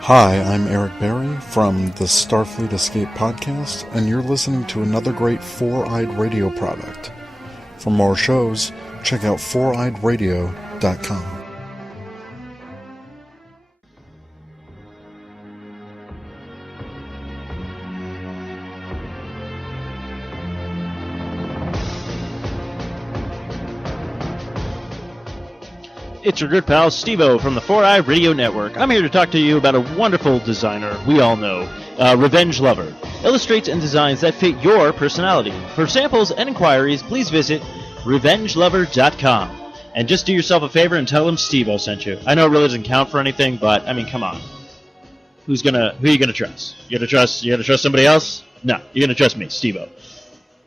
Hi, I'm Eric Berry from the Starfleet Escape podcast, and you're listening to another great Four-Eyed Radio product. For more shows, check out foureyedradio.com. It's your good pal Steve-O from the 4i Radio Network. I'm here to talk to you about a wonderful designer we all know, Revenge Lover. Illustrates and designs that fit your personality. For samples and inquiries, please visit revengelover.com. And just do yourself a favor and tell them Steve-O sent you. I know it really doesn't count for anything, but I mean, come on. Who are you gonna trust? You gonna trust somebody else? No, you're gonna trust me, Steve-O.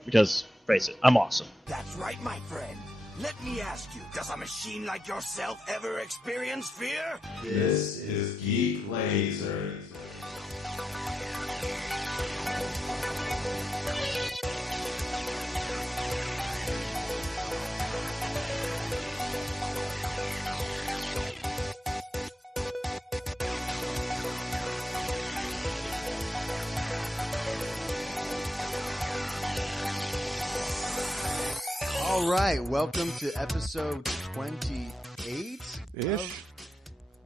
Because, face it, I'm awesome. That's right, my friend. Let me ask you, does a machine like yourself ever experience fear? This is Geek Lazer. All right, welcome to episode 28-ish,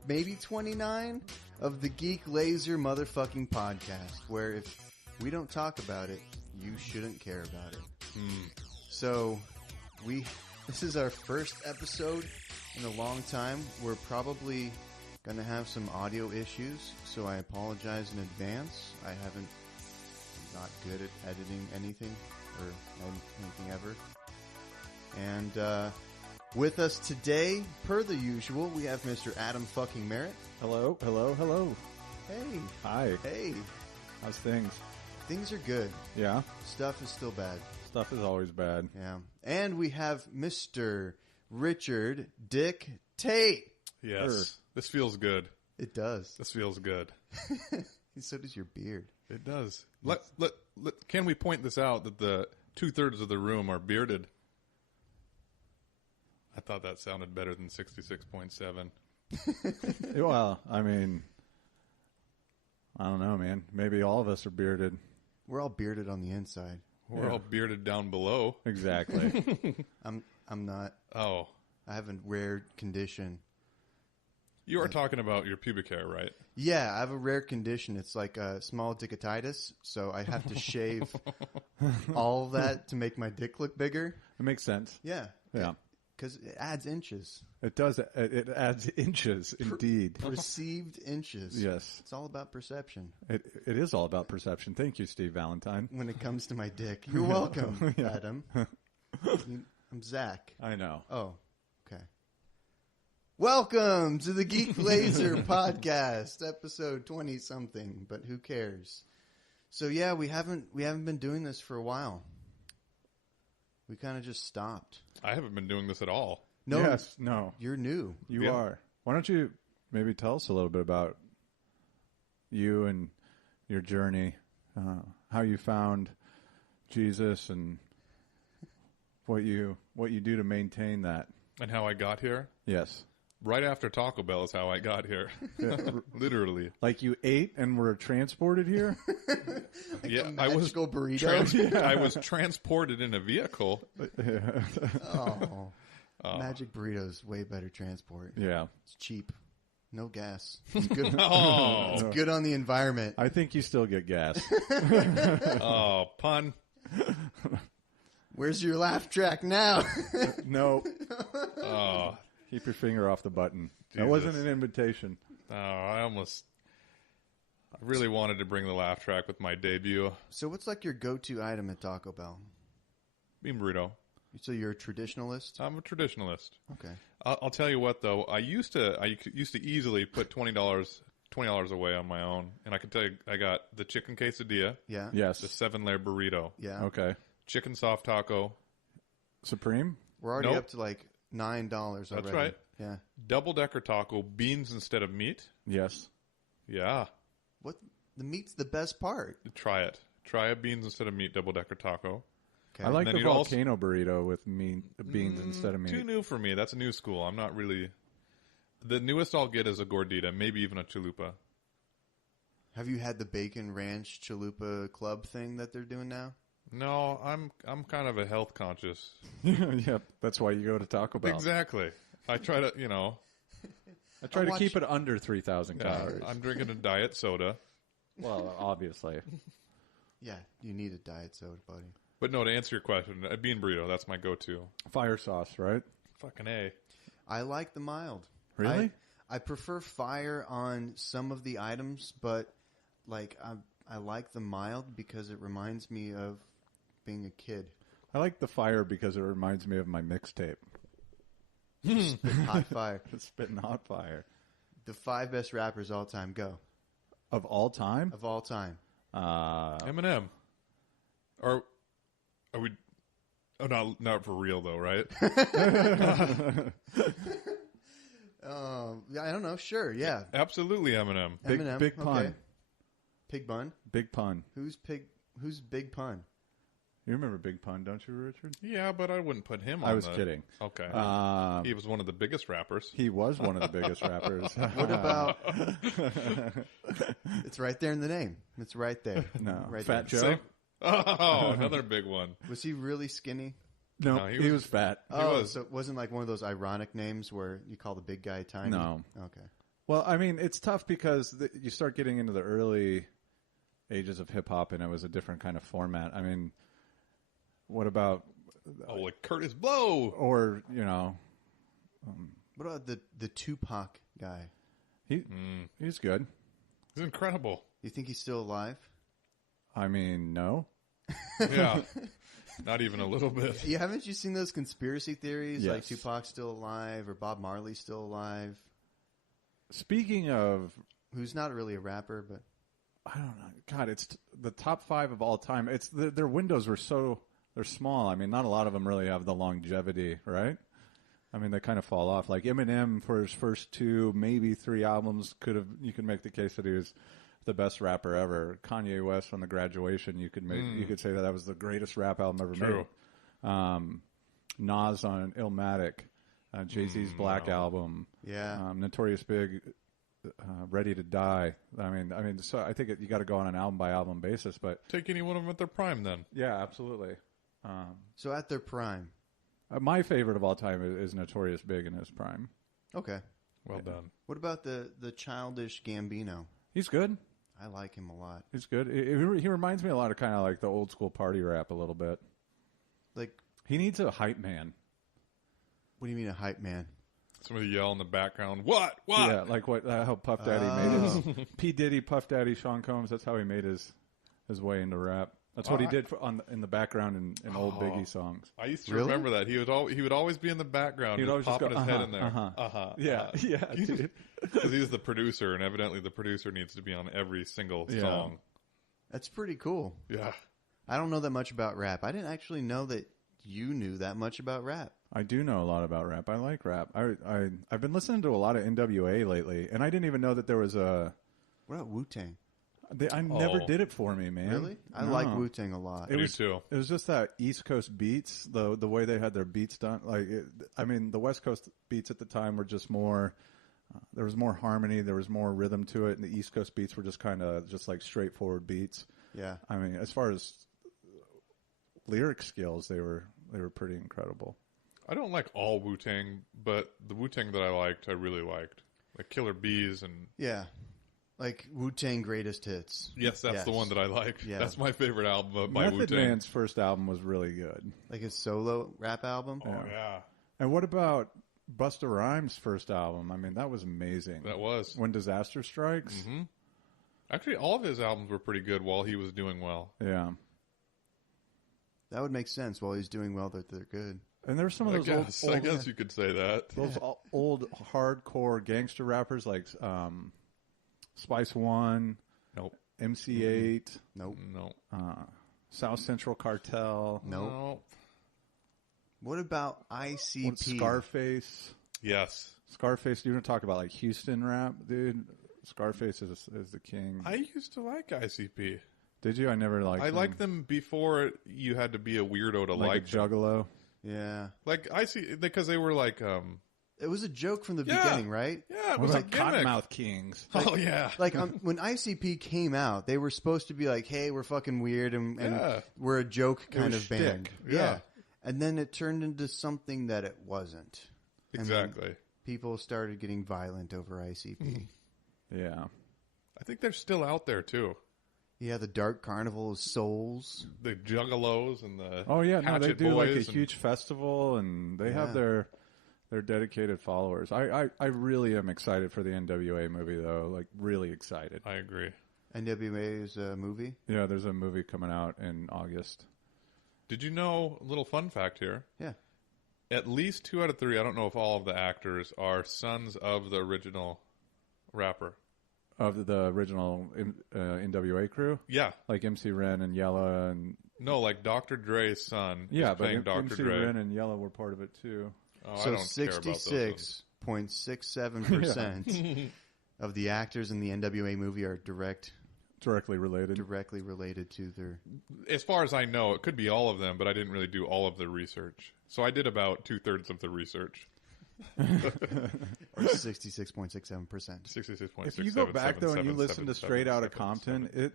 maybe 29 of the Geek Lazer motherfucking podcast, where if we don't talk about it, you shouldn't care about it. So, this is our first episode in a long time. We're probably going to have some audio issues, so I apologize in advance. I'm not good at editing anything, or anything ever. And with us today, per the usual, we have Mr. Adam fucking Merritt. Hello. Hey. Hi. Hey. How's things? Things are good. Yeah? Stuff is still bad. Stuff is always bad. Yeah. And we have Mr. Richard Dick Tate. Yes. Sure. This feels good. It does. This feels good. So does your beard. It does. Can we point this out that the 2/3 of the room are bearded? I thought that sounded better than 66.7. Well, I mean, I don't know, man. Maybe all of us are bearded. We're all bearded on the inside. We're all bearded down below. Exactly. I'm not. Oh. I have a rare condition. You are talking about your pubic hair, right? Yeah, I have a rare condition. It's like a small dickatitis, so I have to shave all of that to make my dick look bigger. It makes sense. Yeah. Yeah. Because it adds inches. It does. It adds inches, indeed. Perceived inches. Yes. It's all about perception. It is all about perception. Thank you, Steve Valentine. When it comes to my dick. You're welcome, Yeah. Adam. I'm Zach. I know. Oh, okay. Welcome to the Geek Lazer podcast, episode 20-something, but who cares? So yeah, we haven't been doing this for a while. We kind of just stopped. I haven't been doing this at all. No, Yes. No. you're new. You Yeah. are. Why don't you maybe tell us a little bit about you and your journey, how you found Jesus, and what you do to maintain that. And how I got here? Yes. Right after Taco Bell is how I got here. Literally. Like you ate and were transported here? Yeah, Magical burrito. I was transported in a vehicle. Magic burritos, way better transport. Yeah. It's cheap. No gas. It's good. Oh, It's good on the environment. I think you still get gas. oh, pun. Where's your laugh track now? No. Oh, Keep your finger off the button. That Jesus. wasn't an invitation. I really wanted to bring the laugh track with my debut. So what's like your go-to item at Taco Bell? Bean burrito. So you're a traditionalist? I'm a traditionalist. Okay. I'll tell you what, though. I used to easily put $20 away on my own, and I can tell you, I got the chicken quesadilla, Yeah? Yes. the 7-layer burrito, Yeah. Okay. chicken soft taco, Supreme? We're already Nope. up to like $9 already. That's right. Yeah. double-decker taco, beans instead of meat. Yes. Yeah, What? The meat's the best part. try it. Try a beans instead of meat double-decker taco. Okay. I like then the you'd also- volcano burrito with beans instead of meat. Too new for me. That's a new school. I'm not really... The newest I'll get is a gordita, maybe even a chalupa. Have you had the Bacon Ranch Chalupa Club thing that they're doing now? No, I'm kind of a health conscious. Yep, that's why you go to Taco Bell. Exactly. I try to, I try to keep it under 3,000 calories. I'm drinking a diet soda. Well, obviously. Yeah, you need a diet soda, buddy. But no, to answer your question, a bean burrito, that's my go-to. Fire sauce, right? Fucking A. I like the mild. Really? I prefer fire on some of the items, but like I like the mild because it reminds me of being a kid. I like the fire because it reminds me of my mixtape. Spit hot fire. Spitting hot fire. The 5 best rappers all time. Go. Of all time? Of all time. Eminem. Or are we? Oh, not for real though, right? Yeah, I don't know. Sure, yeah. Absolutely, Eminem. Eminem. Big pun. Okay. Pig Bun. Big pun. Who's Big Pun? You remember Big Pun, don't you, Richard? Yeah, but I wouldn't put him on. I was kidding. Okay. He was one of the biggest rappers. He was one of the biggest rappers. What about? It's right there in the name. It's right there. No. Right Fat there. Joe? Oh, another big one. Was he really skinny? No, No, he was fat. was. So it wasn't like one of those ironic names where you call the big guy tiny? No. Okay. Well, I mean, it's tough because you start getting into the early ages of hip-hop, and it was a different kind of format. I mean, what about... Oh, like Curtis Blow. Or, What about the Tupac guy? he's good. He's incredible. You think he's still alive? I mean, no. Yeah. Not even a little bit. Yeah, haven't you seen those conspiracy theories? Yes. Like Tupac's still alive or Bob Marley's still alive? Speaking of... Who's not really a rapper, but... I don't know. God, it's the top 5 of all time. It's their windows were they're small. I mean, not a lot of them really have the longevity, right? I mean, they kind of fall off. Like Eminem for his first 2, maybe 3 albums you could make the case that he was the best rapper ever. Kanye West on The Graduation, you could say that was the greatest rap album ever True. made. Nas on Illmatic, Jay-Z's Black album. Yeah. Notorious Big, Ready to Die. I mean, so I think you got to go on an album by album basis, but Take any one of them at their prime, then. yeah, absolutely. So at their prime. My favorite of all time is Notorious Big in his prime. Okay. Well done. What about the Childish Gambino? He's good. I like him a lot. He's good. He reminds me a lot of kind of like the old school party rap a little bit. Like, He needs a hype man. what do you mean a hype man? Somebody yell in the background, what? Yeah, like how Puff Daddy made his. P. Diddy, Puff Daddy, Sean Combs. That's how he made his way into rap. That's what he did in the background in old Biggie songs. I used to Really? remember that. He would always be in the background, He'd always just just popping go, his head in there. Yeah, yeah, dude. Because he was the producer, and evidently the producer needs to be on every single Yeah. song. That's pretty cool. Yeah. I don't know that much about rap. I didn't actually know that you knew that much about rap. I do know a lot about rap. I like rap. I've been listening to a lot of NWA lately, and I didn't even know that there was a. What about Wu-Tang? I never did it for me, man. Really? I No. like Wu-Tang a lot. I do too. It was just that East Coast beats, the way they had their beats done. The West Coast beats at the time were just more. There was more harmony. There was more rhythm to it, and the East Coast beats were just kind of just like straightforward beats. Yeah. I mean, as far as lyric skills, they were pretty incredible. I don't like all Wu-Tang, but the Wu-Tang that I liked, I really liked. Like Killer Bees and... Yeah. Like Wu-Tang Greatest Hits. Yes, that's the one that I like. Yeah. That's my favorite album by Method Wu-Tang. Man's first album was really good. Like his solo rap album. Oh, yeah. And what about Busta Rhymes' first album? I mean, that was amazing. That was. When Disaster Strikes? Mm-hmm. Actually, all of his albums were pretty good while he was doing well. Yeah. That would make sense. While he's doing well, that they're good. And there's some of those I guess you could say that. those old hardcore gangster rappers like Spice One, Nope. MC8, Nope. No. South Central Cartel, Nope. What about ICP? Scarface. Yes. Scarface, you want to talk about like Houston rap, dude? Scarface is the king. I used to like ICP. Did you? I never liked I them. liked them before you had to be a weirdo to like like a Juggalo. Yeah. Like I see because they were like It was a joke from the Yeah. beginning, right? Yeah, it It was was a like gimmick. Cottonmouth Kings. Oh yeah. Like when ICP came out, they were supposed to be like, "Hey, we're fucking weird and Yeah. we're a joke kind was of band." shtick. Yeah. And then it turned into something that it wasn't. And then Exactly. people started getting violent over ICP. Yeah. I think they're still out there too. Yeah, the Dark Carnival of Souls. The Juggalos and the Oh yeah, no, they Hatchet do like a Boys and- huge festival, and they have their dedicated followers. I really am excited for the NWA movie though. Like really excited. I agree. NWA is a movie. Yeah, there's a movie coming out in August. Did you know, a little fun fact here, Yeah. at least 2 out of 3, I don't know if all of the actors, are sons of the original rapper. Of the original NWA crew, Yeah. like MC Ren and Yella, and No, like Dr. Dre's son yeah, is but playing Dr. MC Dre. Ren and Yella were part of it too. Oh, I So don't care about those ones. 66.67% of the actors in the NWA movie are Directly related. directly related to their. As far as I know, it could be all of them, but I didn't really do all of the research. So I did about 2/3 of the research. Or 66.67%. 66.677777777. If you go back though and you listen to Straight Outta Compton, it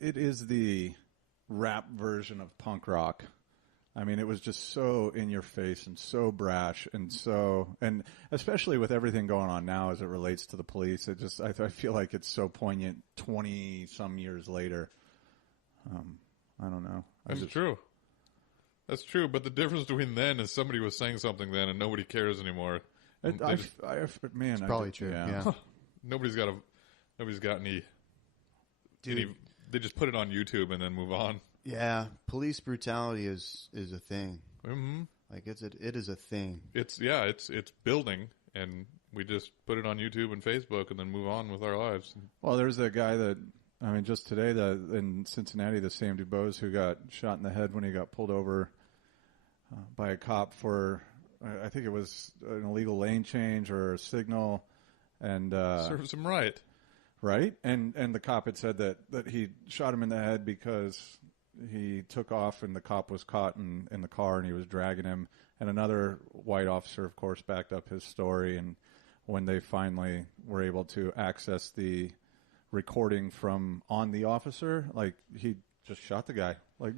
is the rap version of punk rock. I mean, it was just so in your face and so brash and especially with everything going on now as it relates to the police, I feel like it's so poignant 20 some years later. I don't know. That's true. That's true, but the difference between then is somebody was saying something then and nobody cares anymore. Man, It's probably true. Yeah. Nobody's got any. They just put it on YouTube and then move on. Yeah. Police brutality is a thing. Mm-hmm. Like it is a thing. It's building, and we just put it on YouTube and Facebook and then move on with our lives. Well, there's a guy that, I mean, just today in Cincinnati, the Sam DuBose who got shot in the head when he got pulled over by a cop for, I think it was an illegal lane change or a signal, and Serves him right. right, and the cop had said that he shot him in the head because he took off and the cop was caught in the car and he was dragging him, and another white officer, of course, backed up his story, and when they finally were able to access the recording from on the officer, like he just shot the guy, like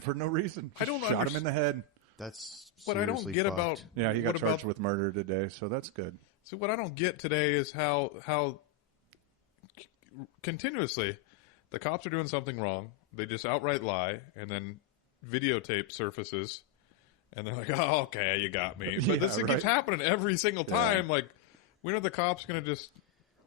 for no reason. I don't shot him in the head. That's What I don't seriously get fucked. about Yeah, he got what charged about- with murder today, so that's good. So what I don't get today is how continuously the cops are doing something wrong. They just outright lie, and then videotape surfaces, and they're like, "Oh, okay, you got me." But this Yeah, keeps right. happening every single time. Like, when are the cops going to just?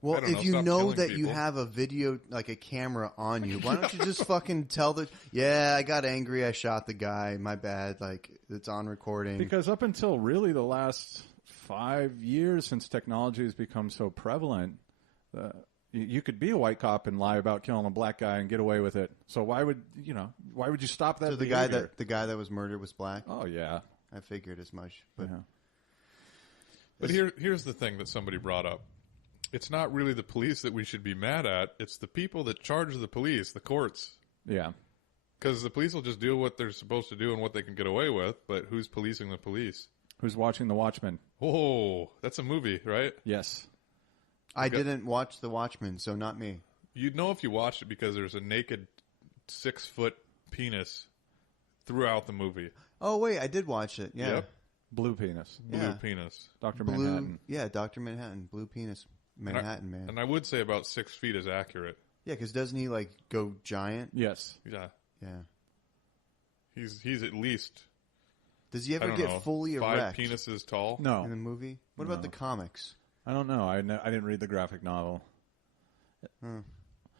Well, I don't if know, you stop know killing that you people? have a video, like a camera on you, why don't you just fucking tell yeah, I got angry, I shot the guy, my bad, like, it's on recording. Because up until really the last 5 years, since technology has become so prevalent, you could be a white cop and lie about killing a black guy and get away with it. So why would you stop that? So the guy that was murdered was black? Oh yeah. I figured as much. But Yeah. But here's the thing that somebody brought up. It's not really the police that we should be mad at. It's the people that charge the police, the courts. Yeah. Because the police will just do what they're supposed to do and what they can get away with, but who's policing the police? Who's watching The Watchmen? Oh, that's a movie, right? Yes. I didn't watch The Watchmen, so not me. You'd know if you watched it because there's a naked 6-foot penis throughout the movie. Oh, wait, I did watch it. Yeah. Yep. Blue penis. Blue Yeah. penis. Dr. Blue, Manhattan. yeah, Dr. Manhattan, blue penis, Manhattan man. And I would say about 6 feet is accurate. Yeah, because doesn't he like go giant? Yes. Yeah. Yeah. He's at least, Does he I ever don't get know, fully 5 erect penises tall. No. in the movie? What about the comics? I don't know. I didn't read the graphic novel.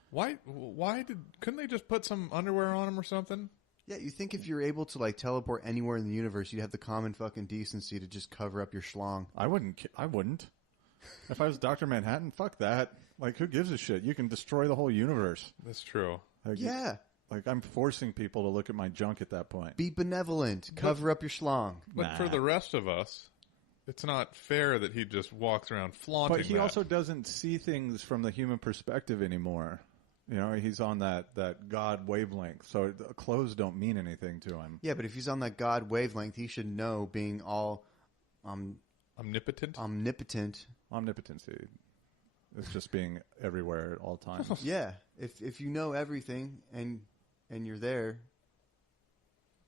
Why couldn't they just put some underwear on him or something? Yeah, you think if you're able to like teleport anywhere in the universe, you'd have the common fucking decency to just cover up your schlong. I wouldn't. If I was Dr. Manhattan, fuck that. Like, who gives a shit? You can destroy the whole universe. That's true. Like, Yeah. Like, I'm forcing people to look at my junk at that point. Be benevolent. Cover up your schlong. But for the rest of us, it's not fair that he just walks around flaunting But he that. also doesn't see things from the human perspective anymore. You know, he's on that God wavelength, so clothes don't mean anything to him. Yeah, but if he's on that God wavelength, he should know being all Omnipotent? Omnipotency. It's just being everywhere at all times. Yeah. If you know everything and you're there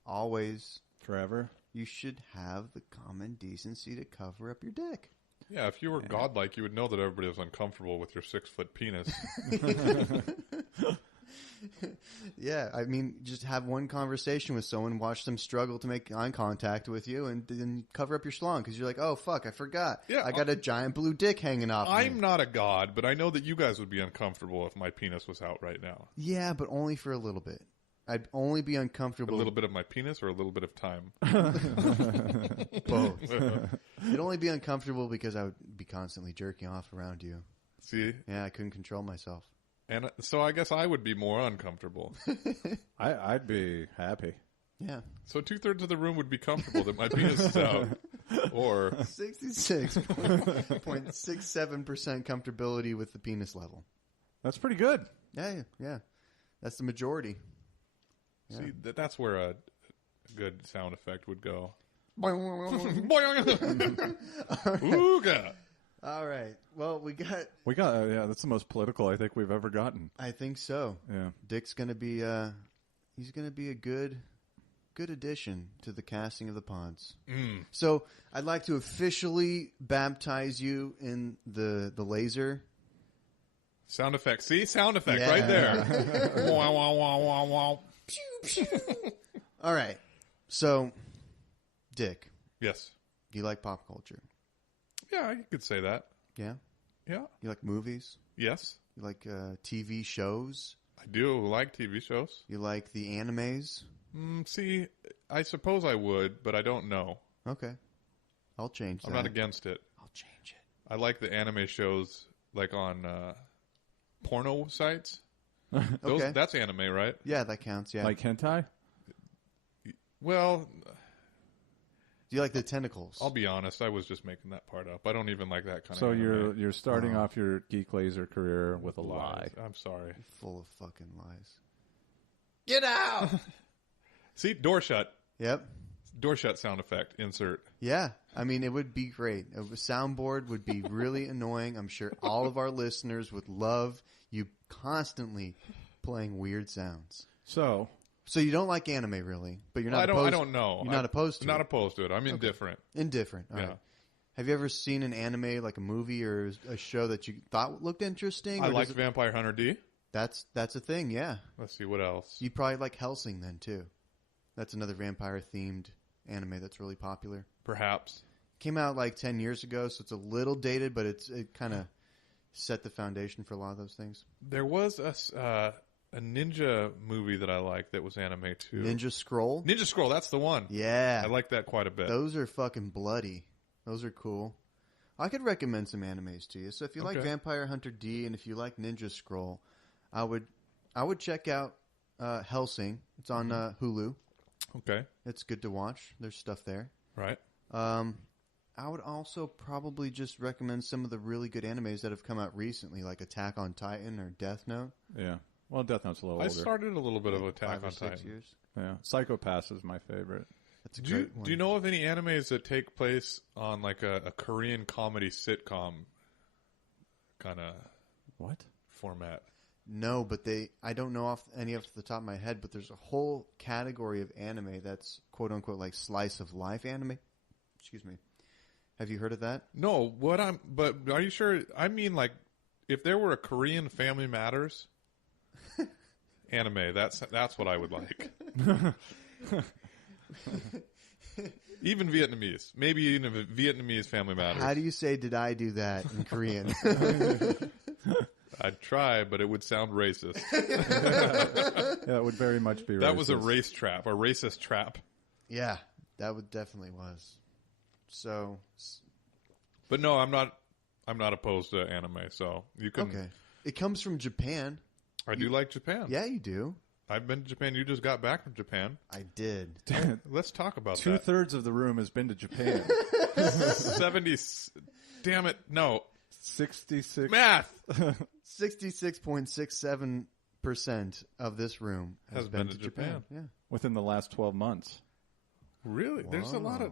always, Forever. you should have the common decency to cover up your dick. Yeah, if you were godlike, you would know that everybody was uncomfortable with your 6-foot penis. Yeah, I mean, just have one conversation with someone, watch them struggle to make eye contact with you, and then cover up your schlong because you're like, oh, fuck, I forgot. Yeah, I got a giant blue dick hanging off I'm me. not a god, but I know that you guys would be uncomfortable if my penis was out right now. Yeah, but only for a little bit. I'd only be A uncomfortable. little bit of my penis or a little bit of time? Both. It'd only be uncomfortable because I would be constantly jerking off around you. See? Yeah, I couldn't control myself. And so I guess I would be more uncomfortable. I'd be happy. Yeah. So 2/3 of the room would be comfortable that my penis is out. Or 66.67% comfortability with the penis level. That's pretty good. Yeah. That's the majority. see, that's where a good sound effect would go. Ooga! All right. Well, we got. That's the most political I think we've ever gotten. I think so. Yeah. Dick's gonna be. He's gonna be a good addition to the casting of the pods. So I'd like to officially baptize you in the laser. Sound effect. See? Sound effect Yeah. right there. Wow, wow, wow, wow, wow. All right. So, Dick, Yes. you like pop culture? Yeah, you could say that. Yeah. Yeah. You like movies? Yes. You like TV shows? I do like TV shows. You like the animes? See, I suppose I would, but I don't know. Okay. I'll change that. I'm not against it. I'll change it. I like the anime shows like on porno sites. Okay. That's anime, right? Yeah, that counts. Yeah. Like hentai? Well, do you like the tentacles? I'll be honest. I was just making that part up. I don't even like that kind So of anime. you're starting off your Geek Lazer career with a lie. I'm sorry. Full of fucking lies. Get out! See, door shut. Yep. Door shut sound effect. Insert. Yeah. I mean, it would be great. A soundboard would be really annoying. I'm sure all of our listeners would love you constantly playing weird sounds. So you don't like anime, really, but you're not opposed. I don't know. You're not opposed to I'm not it. opposed to it. I'm indifferent. Indifferent. All Yeah. right. Have you ever seen an anime, like a movie or a show that you thought looked interesting? I or like does it- Vampire Hunter D. That's a thing, yeah. Let's see what else. You'd probably like Hellsing then, too. That's another vampire-themed anime that's really popular. Perhaps. Came out like 10 years ago, so it's a little dated, but it kind of set the foundation for a lot of those things. There was a ninja movie that I liked that was anime too. Ninja Scroll? Ninja Scroll, that's the one. Yeah. I like that quite a bit. Those are fucking bloody. Those are cool. I could recommend some animes to you. So if you like Okay. Vampire Hunter D and if you like Ninja Scroll, I would check out Hellsing. It's on Hulu. Okay. It's good to watch. There's stuff there. Right. I would also probably just recommend some of the really good animes that have come out recently, like Attack on Titan or Death Note. yeah. Well, Death Note's a little I older. started a little bit of Attack 5 or on 6 Titan. years. Yeah. Psychopaths is my favorite. That's a Do great one. you know of any animes that take place on like a Korean comedy sitcom kind of What? format? No, but I don't know any off the top of my head, but there's a whole category of anime that's quote unquote like slice of life anime. Excuse me. Have you heard of that? No, but are you sure? I mean, like, if there were a Korean Family Matters anime, that's what I would like. Even Vietnamese, maybe even a Vietnamese Family Matters. How do you say "did I do that" in Korean? I'd try, but it would sound racist. Yeah, it would very much be That was a racist. race trap, a racist trap. Yeah, that would definitely was. So But no, I'm not opposed to anime. So you can. okay, it comes from Japan. I do like Japan. Yeah, you do. I've been to Japan. You just got back from Japan. I did. Let's talk about that. 2/3 of the room has been to Japan. 70. Damn it! No 66. math. 66.67% of this room has been to Japan. Yeah. Within the last 12 months. Really? There's a lot of.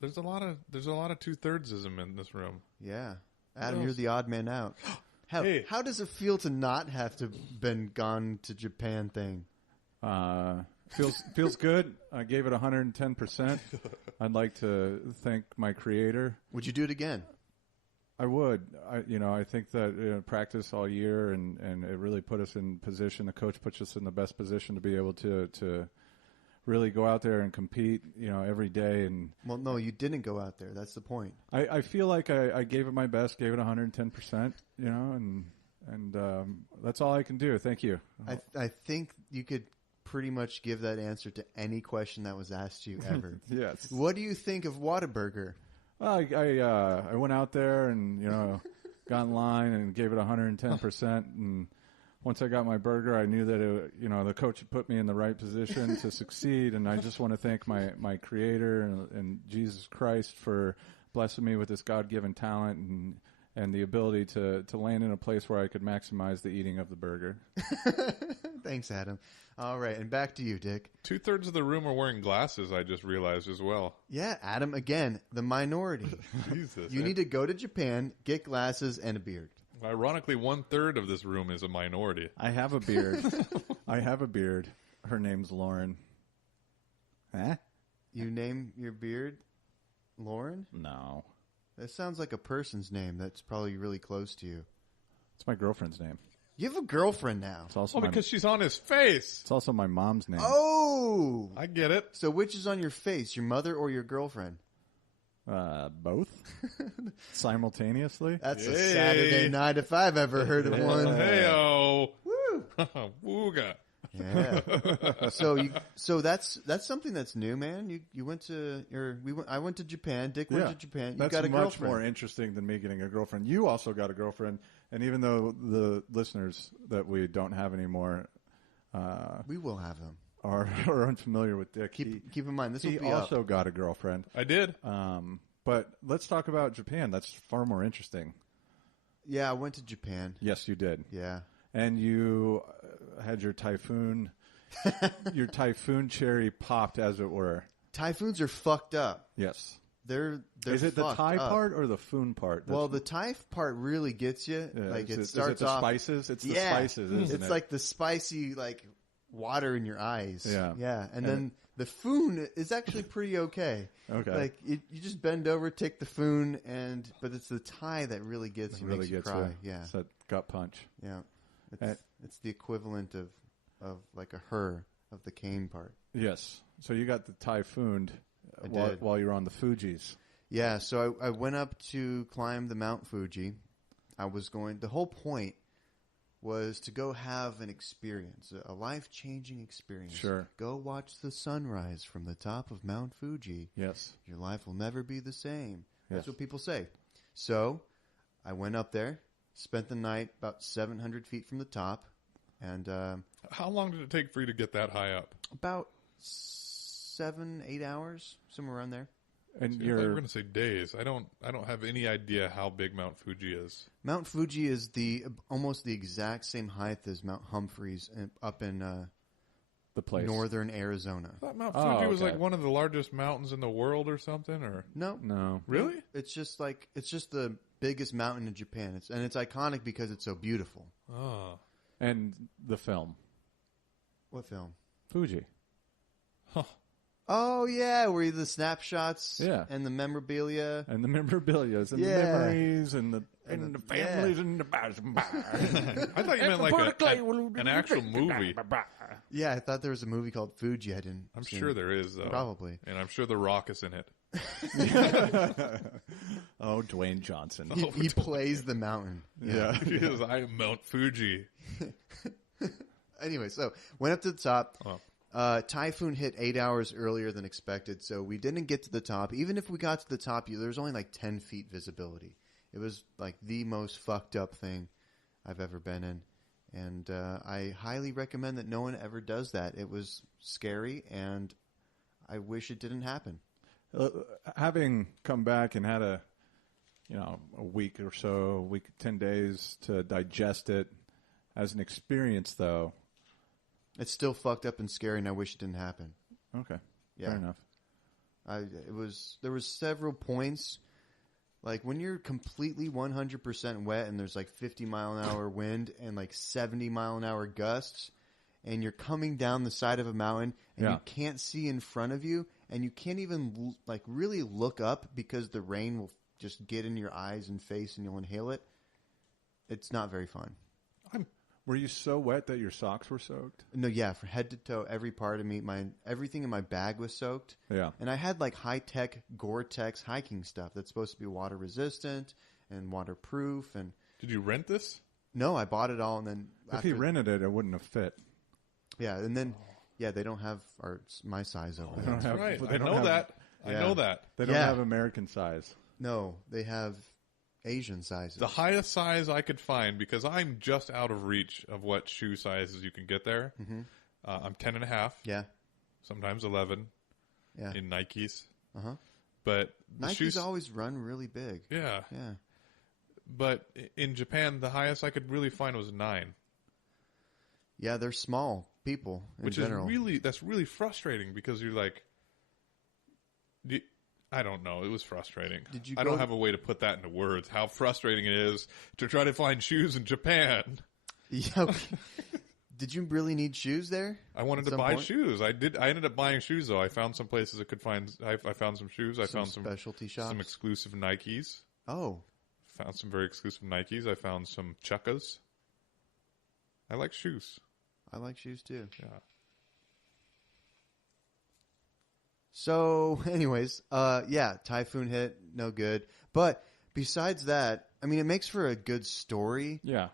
There's a lot of 2/3ism in this room. Yeah. Adam, else? you're the odd man out. Hey. How does it feel to not have to been gone to Japan thing? Feels good. I gave it 110%. I'd like to thank my creator. Would you do it again? I would. I think that practice all year and it really put us in position. The coach puts us in the best position to be able to really go out there and compete, every day. And Well, no, you didn't go out there. That's the point. I feel like I gave it my best, gave it 110%, and that's all I can do. Thank you. I think you could pretty much give that answer to any question that was asked you ever. Yes. What do you think of Whataburger? Well, I went out there and got in line and gave it 110%. And once I got my burger, I knew that the coach had put me in the right position to succeed. And I just want to thank my creator and Jesus Christ for blessing me with this God-given talent and the ability to land in a place where I could maximize the eating of the burger. Thanks, Adam. All right, and back to you, Dick. 2/3 of the room are wearing glasses, I just realized as well. Yeah, Adam, again, the minority. Jesus. You need to go to Japan, get glasses, and a beard. Ironically, 1/3 of this room is a minority. I have a beard. I have a beard. Her name's Lauren. Huh? You name your beard Lauren? No. That sounds like a person's name that's probably really close to you. It's my girlfriend's name. You have a girlfriend now. It's also Oh, because she's on his face. it's also my mom's name. Oh! I get it. So which is on your face, your mother or your girlfriend? Both simultaneously. That's a Yay. Saturday night if I've ever heard of one. Hey-o. Woo! Wooga. Yeah. So that's something that's new, man. You went to I went to Japan. Dick went to Japan. You That's got a much girlfriend. more interesting than me getting a girlfriend. You also got a girlfriend, and even though the listeners that we don't have anymore We will have him. are unfamiliar with Dick, Keep in mind this will he be also up. got a girlfriend. I did. But let's talk about Japan. That's far more interesting. Yeah, I went to Japan. Yes, you did. Yeah. And you had your typhoon cherry popped, as it were. Typhoons are fucked up. Yes. They're Is it the fucked Thai up. part or the foon part? Well, the Thai part really gets you. Yeah, Like is it it starts the off. spices? It's the Yeah. spices, isn't It's it? like the spicy water in your eyes. Yeah. Yeah. And then the foon is actually pretty okay. Okay. Like you just bend over, take the foon, but it's the Thai that really gets It you, really makes you gets cry. you. Yeah. It's that gut punch. Yeah. Uh, It's the equivalent of like a her of the cane part. Yes. So you got the typhooned I did. while you were on the Fujis. Yeah, so I went up to climb the Mount Fuji. The whole point was to go have an experience, a life-changing experience. Sure. Go watch the sunrise from the top of Mount Fuji. Yes. Your life will never be the same. That's Yes. what people say. So I went up there, spent the night about 700 feet from the top, and How long did it take for you to get that high up? about 7-8 hours, somewhere around there. And See, I thought you you're were going to say days. I don't have any idea how big Mount Fuji is. Mount Fuji is almost the exact same height as Mount Humphreys up in the place. northern Arizona. I thought Mount Oh, Fuji was okay. like one of the largest mountains in the world or something. Or No, No. really? it's just the biggest mountain in Japan. It's iconic because it's so beautiful. Oh, And the film. What film? Fuji. Oh yeah, where the snapshots Yeah. and the memorabilia. And the memorabilia and the Yeah. memories and the families yeah. and the I thought you meant like an actual movie. Yeah, I thought there was a movie called Fuji. I didn't. I'm see sure it. there is, though. Probably. And I'm sure The Rock is in it. Oh, Dwayne Johnson. He plays the mountain. Yeah. He is, I am Mount Fuji. Anyway, so went up to the top. Oh. Typhoon hit 8 hours earlier than expected, so we didn't get to the top. Even if we got to the top, there was only like 10 feet visibility. It was like the most fucked up thing I've ever been in. And I highly recommend that no one ever does that. It was scary, and I wish it didn't happen. Having come back and had a week or so, 10 days to digest it as an experience, though. It's still fucked up and scary, and I wish it didn't happen. Okay. Yeah. Fair enough. There was several points, like when you're completely 100% wet and there's like 50-mile-an-hour wind and like 70-mile-an-hour gusts, and you're coming down the side of a mountain and you can't see in front of you, and you can't even like really look up because the rain will just get in your eyes and face and you'll inhale it. It's not very fun. Were you so wet that your socks were soaked? No, yeah, from head to toe, every part of me, everything in my bag was soaked. Yeah. And I had like high-tech Gore-Tex hiking stuff that's supposed to be water-resistant and waterproof. And Did you rent this? no, I bought it all, and then If he rented it, it wouldn't have fit. yeah, and then they don't have my size over there. don't have- Right. they I don't know have- that. I Yeah. know that. They don't Yeah. have American size. No, they have Asian sizes. The highest size I could find, because I'm just out of reach of what shoe sizes you can get there. Mhm. I'm 10.5, Yeah, sometimes 11 yeah. in Nikes. Uh-huh. But the Nike's shoes, always run really big. yeah. Yeah. But in Japan, the highest I could really find was 9, Yeah, they're small people in which general. is that's really frustrating, because you're like, I don't know. It was frustrating. Did you I go- don't have a way to put that into words. How frustrating it is to try to find shoes in Japan. Yeah. Okay. Did you really need shoes there? I wanted At to some buy point? shoes. I did. I ended up buying shoes though. I found some places I could find. I found some shoes. I Some found specialty shops. some exclusive Nikes. Oh, Found some very exclusive Nikes. I found some Chukkas. I like shoes. I like shoes too. Yeah. So, anyways, typhoon hit, no good. But besides that, I mean, it makes for a good story. Yeah.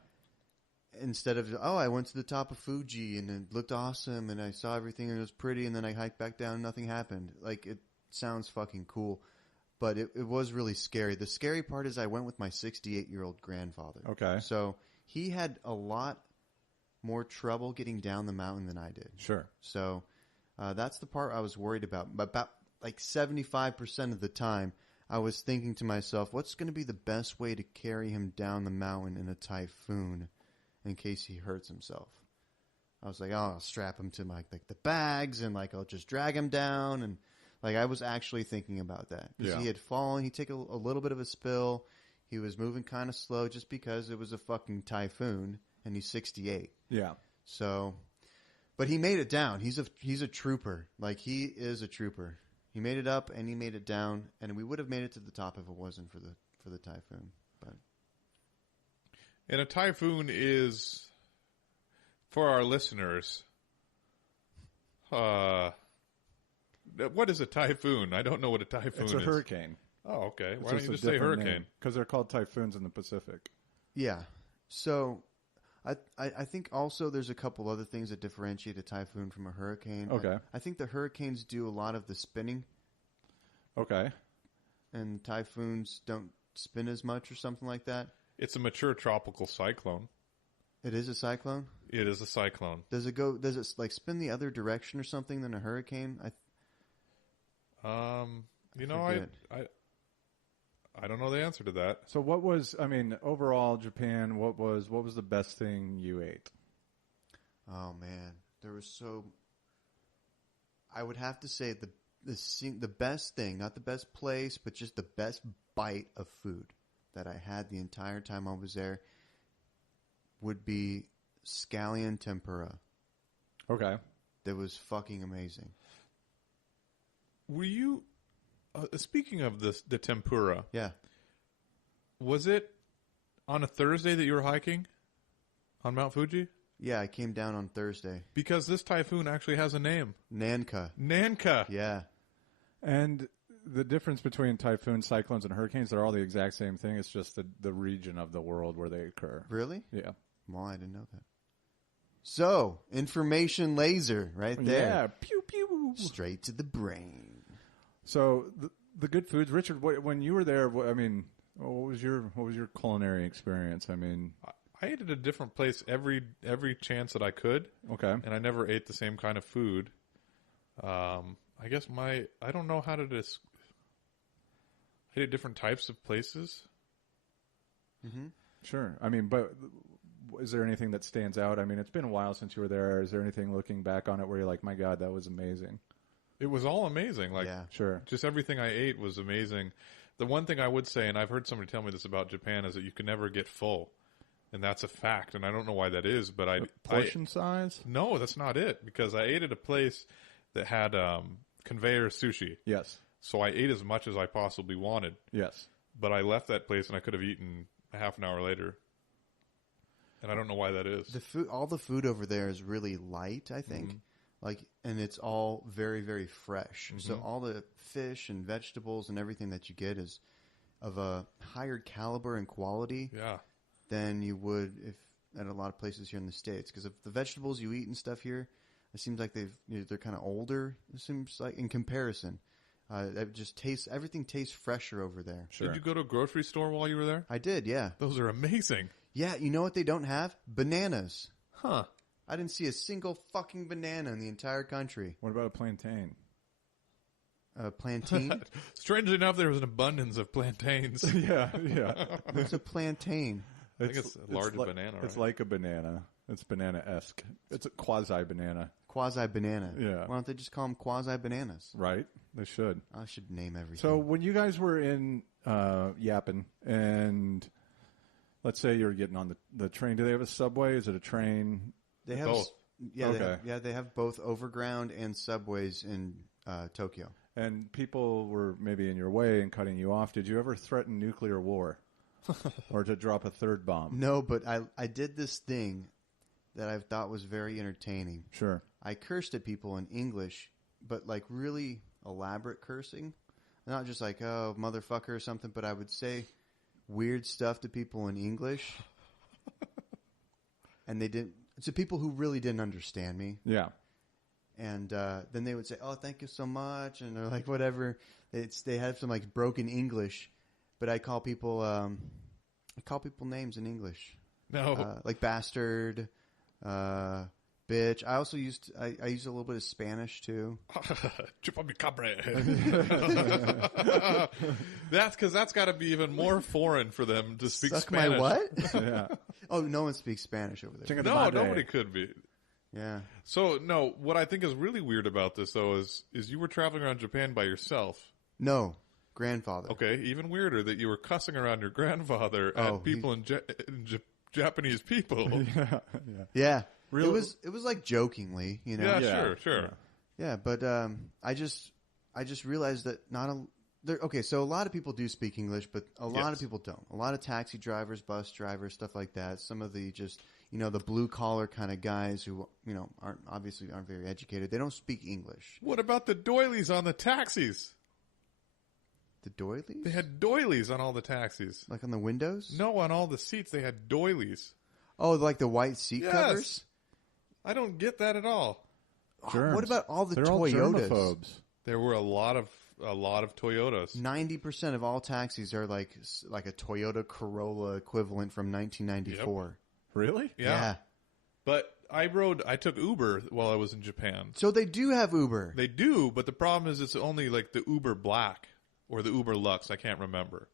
Instead of, I went to the top of Fuji and it looked awesome and I saw everything and it was pretty and then I hiked back down and nothing happened. Like, it sounds fucking cool. But it was really scary. The scary part is I went with my 68-year-old grandfather. Okay. So he had a lot more trouble getting down the mountain than I did. Sure. So that's the part I was worried about. But about like 75% of the time, I was thinking to myself, what's going to be the best way to carry him down the mountain in a typhoon in case he hurts himself? I was like, I'll strap him to my the bags and like I'll just drag him down. And like I was actually thinking about that. Because he had fallen. He'd take a little bit of a spill. He was moving kind of slow just because it was a fucking typhoon and he's 68. Yeah. So, but he made it down. He's a trooper. Like he is a trooper. He made it up and he made it down, and we would have made it to the top if it wasn't for the typhoon. But And a typhoon is, for our listeners, what is a typhoon? I don't know what a typhoon is. It's a hurricane. Oh, okay. Why don't you just say hurricane? Because they're called typhoons in the Pacific. yeah, so I think also there's a couple other things that differentiate a typhoon from a hurricane. Okay. I think the hurricanes do a lot of the spinning, Okay. and typhoons don't spin as much or something like that. It's a mature tropical cyclone. It is a cyclone. It is a cyclone. Does it like spin the other direction or something than a hurricane? I don't know the answer to that. So overall, Japan, what was the best thing you ate? Oh man, I would have to say the best thing, not the best place, but just the best bite of food that I had the entire time I was there would be scallion tempura. Okay. That was fucking amazing. Were you, speaking of the tempura, Yeah. was it on a Thursday that you were hiking on Mount Fuji? Yeah, I came down on Thursday. Because this typhoon actually has a name. Nanka. Nanka. Yeah. And the difference between typhoons, cyclones, and hurricanes, they're all the exact same thing. It's just the region of the world where they occur. Really? Yeah. Well, I didn't know that. So, information laser right there. Yeah. Pew, pew. Straight to the brain. So the good foods, Richard. When you were there, what was your culinary experience? I mean, I ate at a different place every chance that I could. Okay. And I never ate the same kind of food. I guess I don't know how to I ate at different types of places. Mm-hmm. Sure. I mean, but is there anything that stands out? I mean, it's been a while since you were there. Is there anything looking back on it where you're like, my God, that was amazing? It was all amazing. Like, Yeah. Sure. just everything I ate was amazing. The one thing I would say, and I've heard somebody tell me this about Japan, is that you can never get full. And that's a fact, and I don't know why that is, but Portion size? No, that's not it, because I ate at a place that had conveyor sushi. Yes. So I ate as much as I possibly wanted, Yes. but I left that place and I could have eaten a half an hour later. And I don't know why that is. All the food over there is really light, I think. And it's all very, very fresh. So all the fish and vegetables and everything that you get is of a higher caliber and quality Yeah. than you would if at a lot of places here in the States. Because the vegetables you eat and stuff here, it seems like they're kind of older. It seems like in comparison, everything tastes fresher over there. Sure. Did you go to a grocery store while you were there? I did, yeah. Those are amazing. Yeah, you know what they don't have? Bananas. Huh. I didn't see a single fucking banana in the entire country. What about a plantain? Plantain? Strangely enough, there was an abundance of plantains. Yeah. What's a plantain? I think it's a large banana, It's right? like a banana. It's banana-esque. It's a quasi-banana. Quasi-banana. Yeah. Why don't they just call them quasi-bananas? Right? They should. I should name everything. So when you guys were in Yappin, and let's say you're getting on the train, do they have a subway? Is it a train? they have, both. Yeah, Okay. they have both overground and subways in Tokyo. And people were maybe in your way and cutting you off. Did you ever threaten nuclear war? Or to drop a third bomb? No, but I did this thing that I thought was very entertaining. Sure. I cursed at people in English, but like really elaborate cursing. Not just like, oh, motherfucker or something, but I would say weird stuff to people in English. And they didn't. To people who really didn't understand me. Yeah. And then they would say, oh, thank you so much. And they're like, whatever. They have some like broken English, but I call people names in English. No. Like bastard, bitch. I also used I used a little bit of Spanish too. Chupa mi cabre. That's because that's got to be even more foreign for them to speak Suck Spanish. my what? Yeah. Oh, no one speaks Spanish over there. Chinga de No, madre. nobody could be. Yeah. So, no, what I think is really weird about this, though, is you were traveling around Japan by yourself. No, grandfather. Okay, even weirder that you were cussing around your grandfather Oh, at people in Japanese people. Yeah. Really? It was like jokingly, you know. Yeah, Yeah. sure. Yeah, but I just realized that okay, so a lot of people do speak English, but a lot of people don't. A lot of taxi drivers, bus drivers, stuff like that. Some of the just, the blue collar kind of guys who, aren't very educated. They don't speak English. What about the doilies on the taxis? The doilies? They had doilies on all the taxis. Like on the windows? No, on all the seats they had doilies. Oh, like the white seat Yes. covers? I don't get that at all. Germs. What about all the They're all Toyotas? germaphobes. There were a lot of Toyotas. 90% of all taxis are like a Toyota Corolla equivalent from 1994. Really? Yeah. But I took Uber while I was in Japan. So they do have Uber. They do, but the problem is it's only like the Uber Black or the Uber Lux. I can't remember.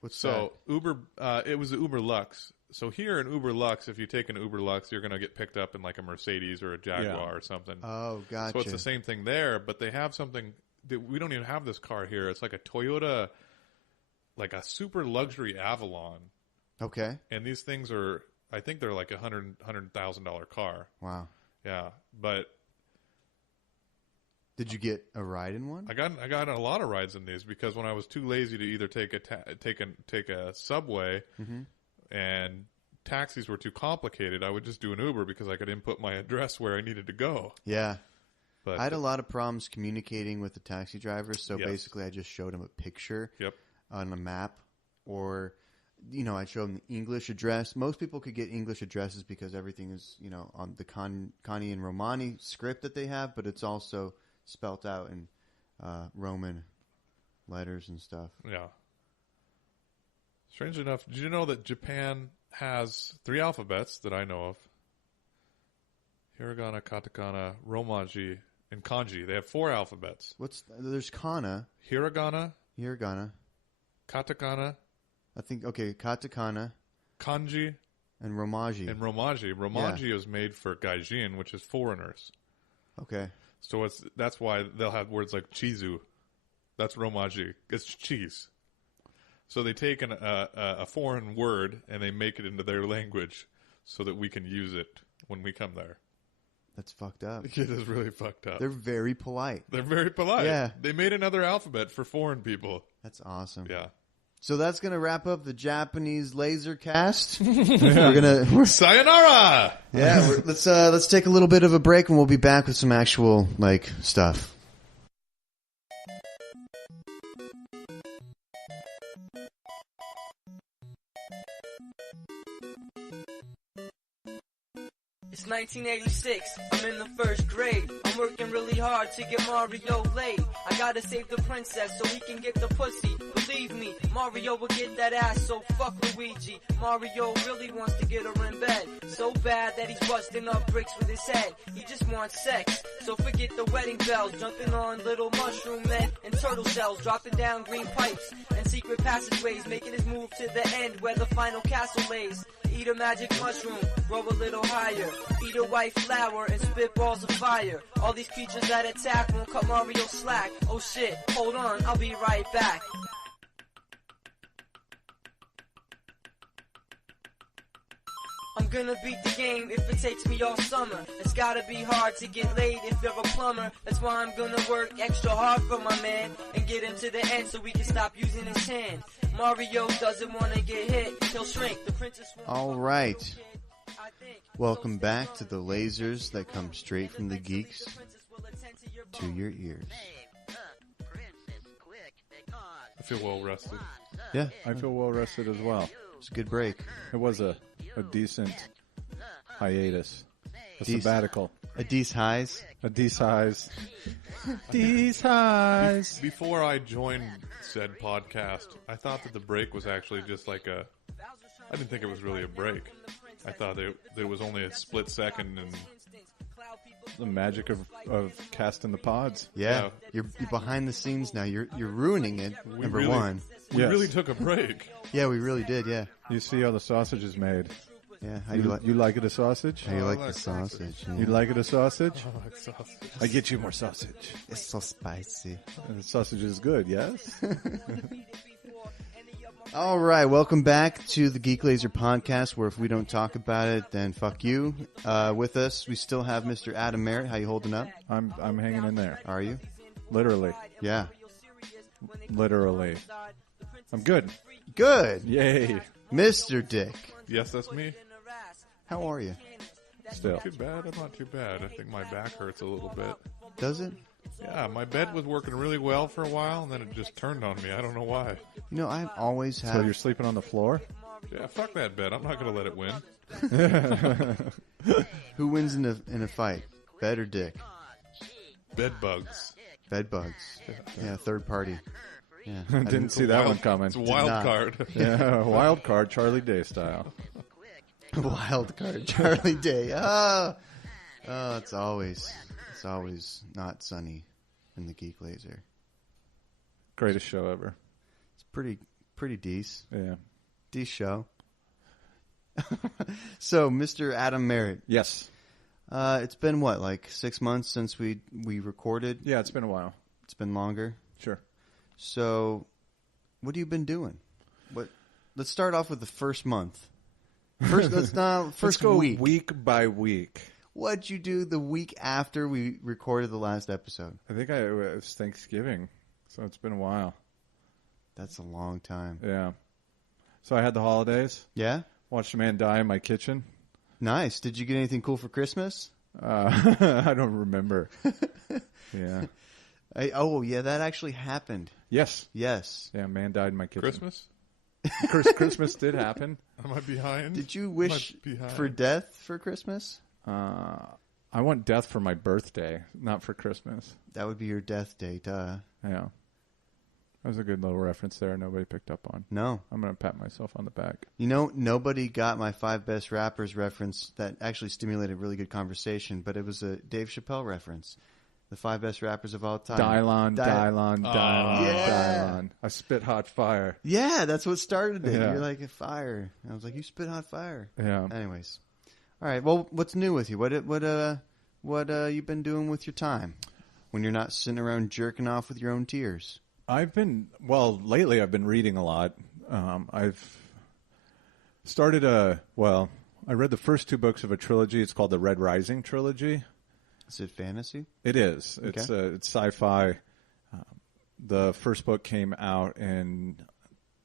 What's So Uber, it was the Uber Lux. So here in Uber Lux, if you take an Uber Lux, you're going to get picked up in like a Mercedes or a Jaguar or something. that? Oh, gotcha. So it's the same thing there, but they have something that we don't even have this car here. It's like a Toyota, like a super luxury Avalon. Okay. And these things are, I think they're like $100,000 car. Wow. Yeah, but Did you get a ride in one? I got a lot of rides in these because when I was too lazy to either take a subway and taxis were too complicated, I would just do an Uber because I could input my address where I needed to go. Yeah. But I had a lot of problems communicating with the taxi drivers, so Yes. basically I just showed them a picture Yep. on a map, or, I showed them the English address. Most people could get English addresses because everything is, on the Kani and Romani script that they have, but it's also spelt out in Roman letters and stuff. Yeah. Strangely enough, did you know that Japan has 3 alphabets that I know of? Hiragana, katakana, romaji, and kanji. They have 4 alphabets. There's Kana, Hiragana, Hiragana, katakana, I think, katakana, kanji, and Romaji. and romaji. Romaji is made for gaijin, which is foreigners. Okay. So that's why they'll have words like chizu. That's romaji. It's cheese. So they take a foreign word and they make it into their language so that we can use it when we come there. That's fucked up. It is really fucked up. They're very polite. They're very polite. Yeah. They made another alphabet for foreign people. That's awesome. Yeah. So that's going to wrap up the Japanese laser cast. We're Sayonara! Yeah, let's take a little bit of a break and we'll be back with some actual stuff. It's 1986, I'm in the first grade. I'm working really hard to get Mario laid. I gotta save the princess so he can get the pussy. Believe me, Mario will get that ass, so fuck Luigi. Mario really wants to get her in bed. So bad that he's busting up bricks with his head. He just wants sex, so forget the wedding bells. Jumping on little mushroom men and turtle shells. Dropping down green pipes and secret passageways. Making his move to the end where the final castle lays. Eat a magic mushroom, grow a little higher. Eat a white flower and spit balls of fire. All these creatures that attack won't cut Mario slack. Oh shit, hold on, I'll be right back. I'm gonna beat the game if it takes me all summer. It's gotta be hard to get laid if you're a plumber. That's why I'm gonna work extra hard for my man and get him to the end so we can stop using his hand. Mario doesn't wanna get hit, he'll shrink. The princess won't. All right. Welcome back to the lasers that come straight from the geeks to your ears. I feel well rested. Yeah, I feel well rested as well. it's a good break. It was a decent hiatus. A Dec- sabbatical. A D's highs. A D-size. D-size. Before I joined said podcast, I thought that the break was actually just like I didn't think it was really a break. I thought there was only a split second and The magic of casting the pods. Yeah, you're behind the scenes now. You're ruining it. Number really- one. we Yes. really took a break. Yeah, we really did. Yeah, You see how the sausage is made. yeah. How you You like it a sausage? How you like I the like sausage? Yeah. You like it a sausage? Oh, it's sausage. I get you more sausage. It's so spicy. And the sausage is good, yes? All right, welcome back to the Geek Lazer podcast, where if we don't talk about it, then fuck you. With us, we still have Mr. Adam Merritt. How you holding up? I'm hanging in there. Are you? Literally. Yeah. Literally. I'm good. Good. Yay. Mr. Dick. Yes, that's me. How are you? Still. Too bad. I'm not too bad. I think my back hurts a little bit. Does it? Yeah, my bed was working really well for a while, and then it just turned on me. I don't know why. You know, I've always So had... you're sleeping on the floor? Yeah, fuck that bed. I'm not going to let it win. Who wins in a fight? Bed or dick? Bed bugs. Bed bugs. Yeah, third party. Yeah. I Didn't see that one coming. It's a wild not. card. Yeah, wild card, Charlie Day style. Wild card, Charlie Day. Oh, it's always not sunny in the Geek Lazer. Greatest show ever. It's pretty decent. Yeah. Decent show. So, Mr. Adam Merritt, Yes. it's been what, like 6 months since we recorded? Yeah, it's been a while. It's been longer. Sure. So, what have you been doing? Let's start off with the first month. Let's go week by week. What'd you do the week after we recorded the last episode? I think it was Thanksgiving, so it's been a while. That's a long time. Yeah. So I had the holidays. Yeah? Watched a man die in my kitchen. Nice. Did you get anything cool for Christmas? I don't remember. Yeah. Yeah, that actually happened. Yes. Yes. Yeah, a man died in my kitchen. Christmas? Christmas did happen. Am I behind? Did you Am I wish behind? for death for Christmas? I want death for my birthday, not for Christmas. That would be your death date. Yeah. That was a good little reference there. Nobody picked up on. No. I'm going to pat myself on the back. You know, nobody got my 5 best rappers reference that actually stimulated really good conversation, but it was a Dave Chappelle reference. The 5 best rappers of all time. Dylon. Yeah. Dylon. I spit hot fire. Yeah, that's what started it. Yeah. You're like, a fire. And I was like, you spit hot fire. Yeah. Anyways. All right, well, what's new with you? What what you've been doing with your time when you're not sitting around jerking off with your own tears. Lately I've been reading a lot. I've started I read the first 2 books of a trilogy. It's called the Red Rising trilogy. Is it fantasy? It is. Okay. It's sci-fi. The first book came out in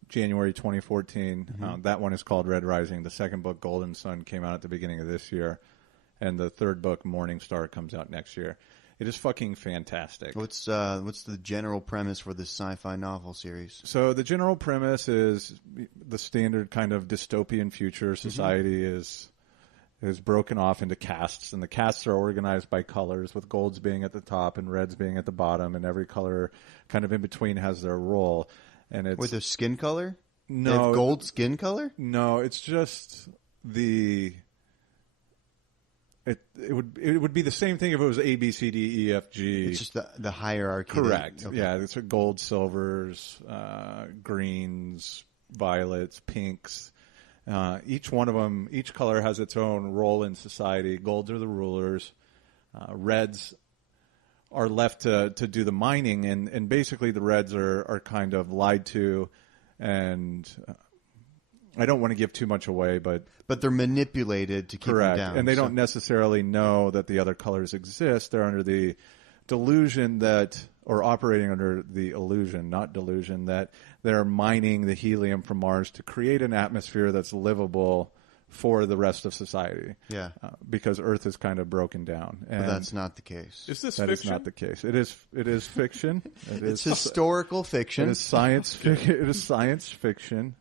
January 2014. Mm-hmm. That one is called Red Rising. The second book, Golden Sun, came out at the beginning of this year. And the third book, Morning Star, comes out next year. It is fucking fantastic. What's the general premise for this sci-fi novel series? So the general premise is the standard kind of dystopian future. Society is broken off into castes, and the castes are organized by colors, with golds being at the top and reds being at the bottom, and every color kind of in between has their role. And it's With their skin color? no They have gold skin color? No, it's just It would be the same thing if it was A, B, C, D, E, F, G. It's just the hierarchy. Correct. Okay. Yeah, it's gold, silvers, greens, violets, pinks. Each one of them, each color has its own role in society. Golds are the rulers. Reds are left to do the mining, and basically the reds are kind of lied to, and I don't want to give too much away, but they're manipulated to keep them down. And they don't necessarily know that the other colors exist. They're under the delusion or operating under the illusion, not delusion, that they're mining the helium from Mars to create an atmosphere that's livable for the rest of society. Yeah. Because Earth is kind of broken down. But that's not the case. Is this That fiction? is not the case. It is fiction. It's historical fiction. It is science. It is science fiction.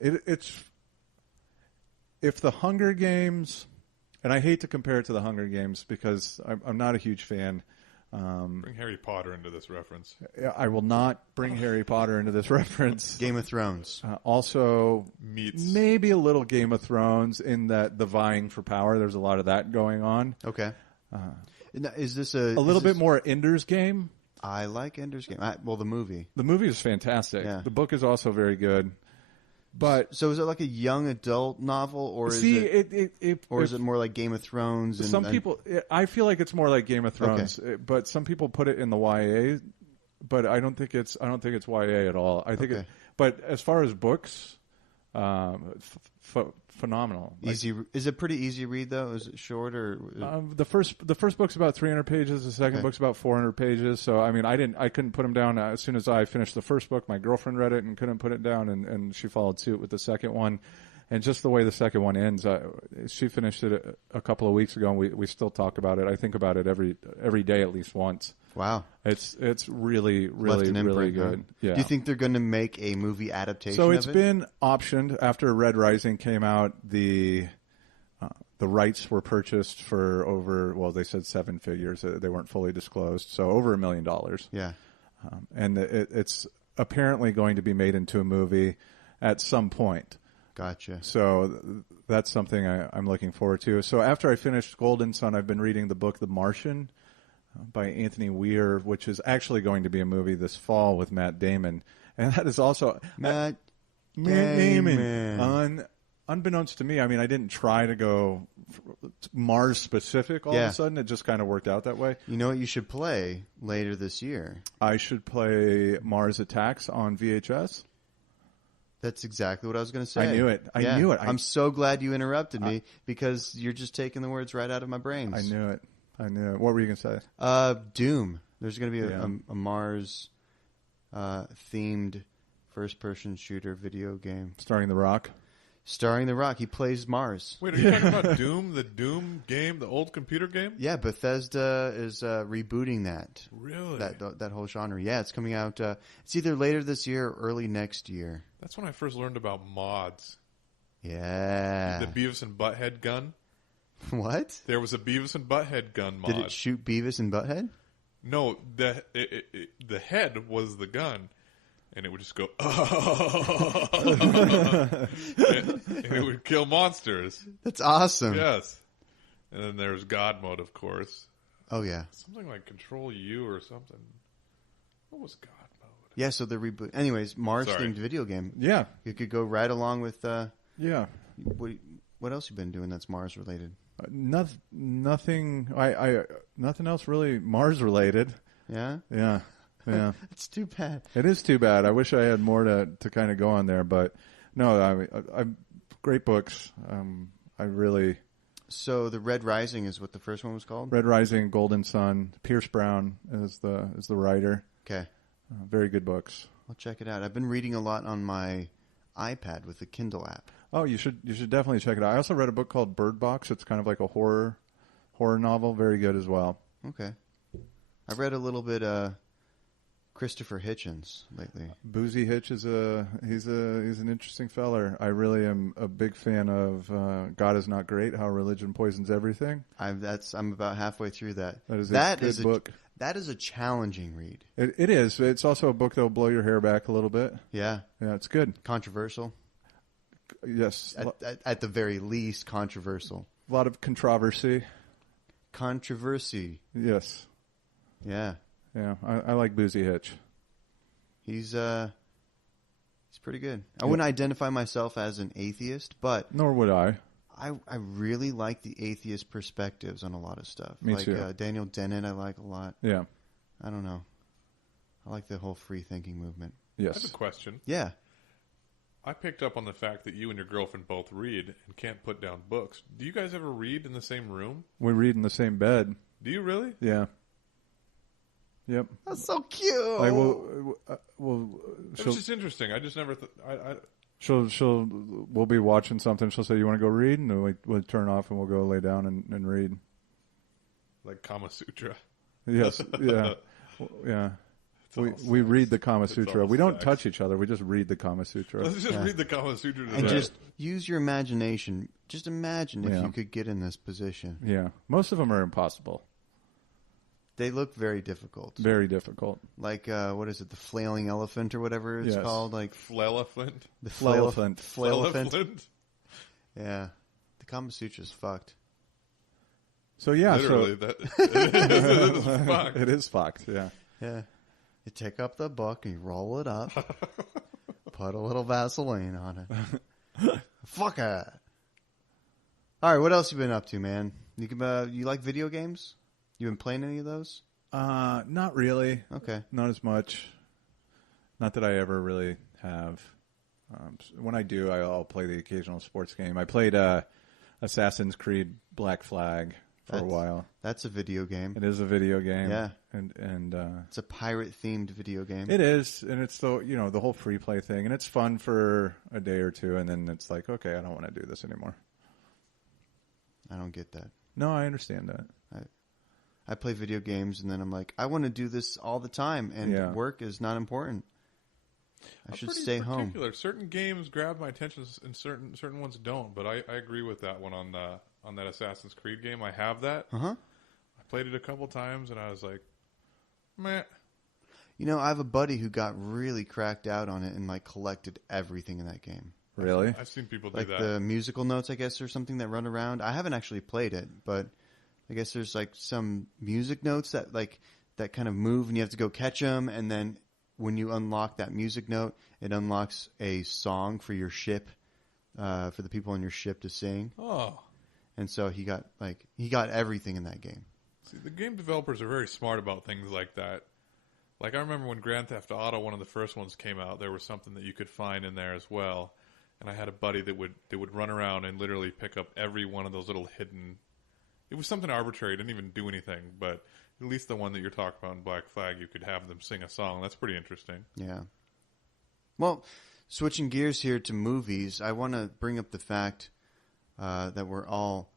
It's if the Hunger Games, and I hate to compare it to the Hunger Games because I'm not a huge fan. Bring Harry Potter into this reference. I will not bring Harry Potter into this reference. Game of Thrones. Also, Meets maybe a little Game of Thrones in that the vying for power. There's a lot of that going on. Okay. Is this A little bit more Ender's Game. I like Ender's Game. The movie. The movie is fantastic. Yeah. The book is also very good. But So is it like a young adult novel, or is it more like Game of Thrones? And, some people, I feel like it's more like Game of Thrones, but some people put it in the YA. But I don't think it's YA at all. I think Okay. but as far as books, phenomenal. Easy. Is it pretty easy read though? Is it short or? The first book's about 300 pages. The second book's about 400 pages. So I mean, I couldn't put them down as soon as I finished the first book. My girlfriend read it and couldn't put it down, and she followed suit with the second one. And just the way the second one ends, she finished it a couple of weeks ago, and we still talk about it. I think about it every day at least once. Wow. It's really Left an really imprint, good. huh? Yeah. Do you think they're going to make a movie adaptation? So it's of it? been optioned after Red Rising came out. The rights were purchased for they said 7 figures. They weren't fully disclosed, so over $1 million. Yeah. And it's apparently going to be made into a movie at some point. Gotcha. So that's something I'm looking forward to. So after I finished Golden Sun, I've been reading the book The Martian by Anthony Weir, which is actually going to be a movie this fall with Matt Damon. And that is also Matt Damon. Unbeknownst to me, I mean, I didn't try to go Mars specific all of a sudden. It just kind of worked out that way. You know what you should play later this year? I should play Mars Attacks on VHS. That's exactly what I was going to say. I knew it. I knew it. I'm so glad you interrupted me because you're just taking the words right out of my brains. I knew it. What were you going to say? Doom. There's going to be a Mars themed first-person shooter video game. Starring The Rock? Starring The Rock. He plays Mars. Wait, are you talking about Doom, the Doom game, the old computer game? Yeah, Bethesda is rebooting that. Really? That whole genre. Yeah, it's coming out. It's either later this year or early next year. That's when I first learned about mods. Yeah. The Beavis and Butthead gun. What? There was a Beavis and Butthead gun mod. Did it shoot Beavis and Butthead? No, the head was the gun, and it would just go, and it would kill monsters. That's awesome. Yes. And then there's God mode, of course. Oh, yeah. Something like Control U or something. What was God mode? Yeah, so the reboot. Anyways, Mars-themed video game. Yeah. You could go right along with... Yeah. What else you been doing that's Mars related? Nothing. Nothing else really Mars related. Yeah? Yeah. Yeah. It's too bad. It is too bad. I wish I had more to kind of go on there, but no, I great books. I really. So the Red Rising is what the first one was called? Red Rising, Golden Sun. Pierce Brown is the writer. Okay. Very good books. I'll check it out. I've been reading a lot on my iPad with the Kindle app. Oh, you should definitely check it out. I also read a book called Bird Box. It's kind of like a horror novel. Very good as well. Okay. I read a little bit Christopher Hitchens lately. Boozy Hitch he's an interesting feller. I really am a big fan of God Is Not Great: How Religion Poisons Everything. I'm about halfway through that. That is a good book. That is a challenging read. It is. It's also a book that will blow your hair back a little bit. Yeah. Yeah, it's good. Controversial. Yes. At the very least, controversial. A lot of controversy. Controversy. Yes. Yeah. Yeah. I like Boozy Hitch. He's pretty good. I wouldn't identify myself as an atheist, but nor would I. I really like the atheist perspectives on a lot of stuff. Me too. Daniel Dennett I like a lot. Yeah. I don't know. I like the whole free thinking movement. Yes. I have a question. Yeah. I picked up on the fact that you and your girlfriend both read and can't put down books. Do you guys ever read in the same room? We read in the same bed. Do you really? Yeah. Yep. That's so cute. I will. It's just interesting. I just never. We'll be watching something. She'll say, "You want to go read?" And then we'll turn off and we'll go lay down and read. Like Kama Sutra. Yes. Yeah. Yeah. We read the Kama Sutra. We don't touch each other. We just read the Kama Sutra. Let's just read the Kama Sutra today. And just use your imagination. Just imagine if you could get in this position. Yeah. Most of them are impossible. They look very difficult. Very difficult. Like, what is it? The flailing elephant or whatever it's called? Like Flelephant? The Flelephant. Flelephant. Yeah. The Kama Sutra's fucked. So, yeah. Literally, it is fucked. It is fucked, yeah. Yeah. You take up the book and you roll it up. Put a little Vaseline on it. Fuck it. All right, what else you been up to, man? You like video games? You been playing any of those? Not really. Okay. Not as much. Not that I ever really have. When I do, I'll play the occasional sports game. I played Assassin's Creed Black Flag for a while. That's a video game. It is a video game. Yeah. And it's a pirate-themed video game. It is, and it's the whole free play thing, and it's fun for a day or two, and then it's like, okay, I don't want to do this anymore. I don't get that. No, I understand that. I play video games, and then I'm like, I want to do this all the time, and work is not important. I should stay home. Certain games grab my attention, and certain ones don't. But I agree with that one on that Assassin's Creed game. I have that. Uh-huh. I played it a couple times, and I was like, meh. You know, I have a buddy who got really cracked out on it and like collected everything in that game. Really? I've seen people do like that. The musical notes, I guess, or something that run around. I haven't actually played it, but I guess there's like some music notes that kind of move, and you have to go catch them. And then when you unlock that music note, it unlocks a song for your ship, for the people on your ship to sing. Oh. And so he got everything in that game. See, the game developers are very smart about things like that. Like I remember when Grand Theft Auto, one of the first ones came out, there was something that you could find in there as well. And I had a buddy that would run around and literally pick up every one of those little hidden. It was something arbitrary. It didn't even do anything, but at least the one that you're talking about in Black Flag, you could have them sing a song. That's pretty interesting. Yeah. Well, switching gears here to movies, I want to bring up the fact that we're all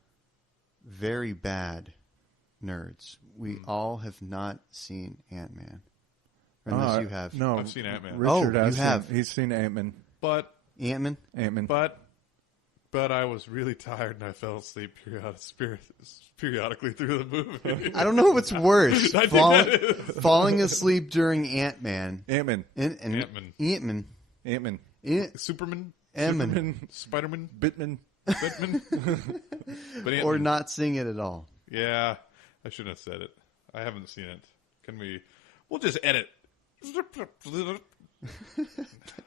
very bad nerds. We all have not seen Ant-Man. Unless you have. No, I've seen Ant-Man. Richard you have. He's seen Ant-Man. But Ant-Man? But I was really tired and I fell asleep periodically through the movie. I don't know what's worse. Falling asleep during Ant-Man. Ant-Man. Ant-Man. Superman. Ant-Man. Spider-Man. Bitman. But Or not seeing it at all. Yeah, I shouldn't have said it. I haven't seen it. We'll just edit.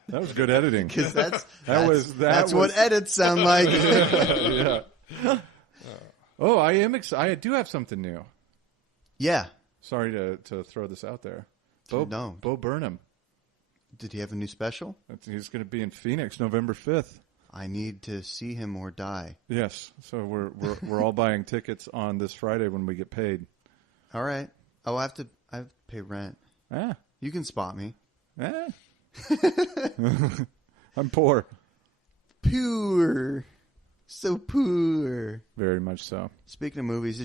That was good editing. Because that's was what edits sound like. Yeah. Oh, I am excited. I do have something new. Yeah. Sorry to throw this out there. No. Bo Burnham. Did he have a new special? He's going to be in Phoenix November 5th. I need to see him or die. Yes. So we're all buying tickets on this Friday when we get paid. All right. Oh, I have to pay rent. Ah. You can spot me. Ah. I'm poor. Poor. So poor. Very much so. Speaking of movies,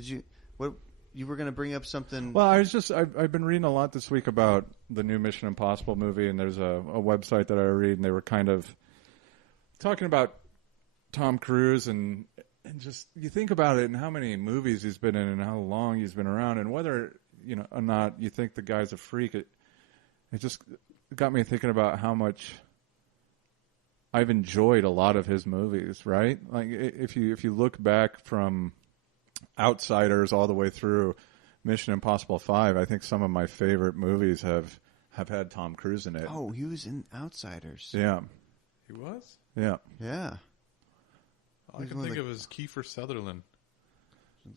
you were going to bring up something? Well, I've been reading a lot this week about the new Mission Impossible movie, and there's a website that I read, and they were kind of talking about Tom Cruise and just you think about it and how many movies he's been in and how long he's been around and whether or not you think the guy's a freak. It just got me thinking about how much I've enjoyed a lot of his movies. Right, like if you look back from Outsiders all the way through Mission Impossible 5, I think some of my favorite movies have had Tom Cruise in it. Oh, he was in Outsiders. Yeah. He was? Yeah. Yeah. All I can think of is Kiefer Sutherland.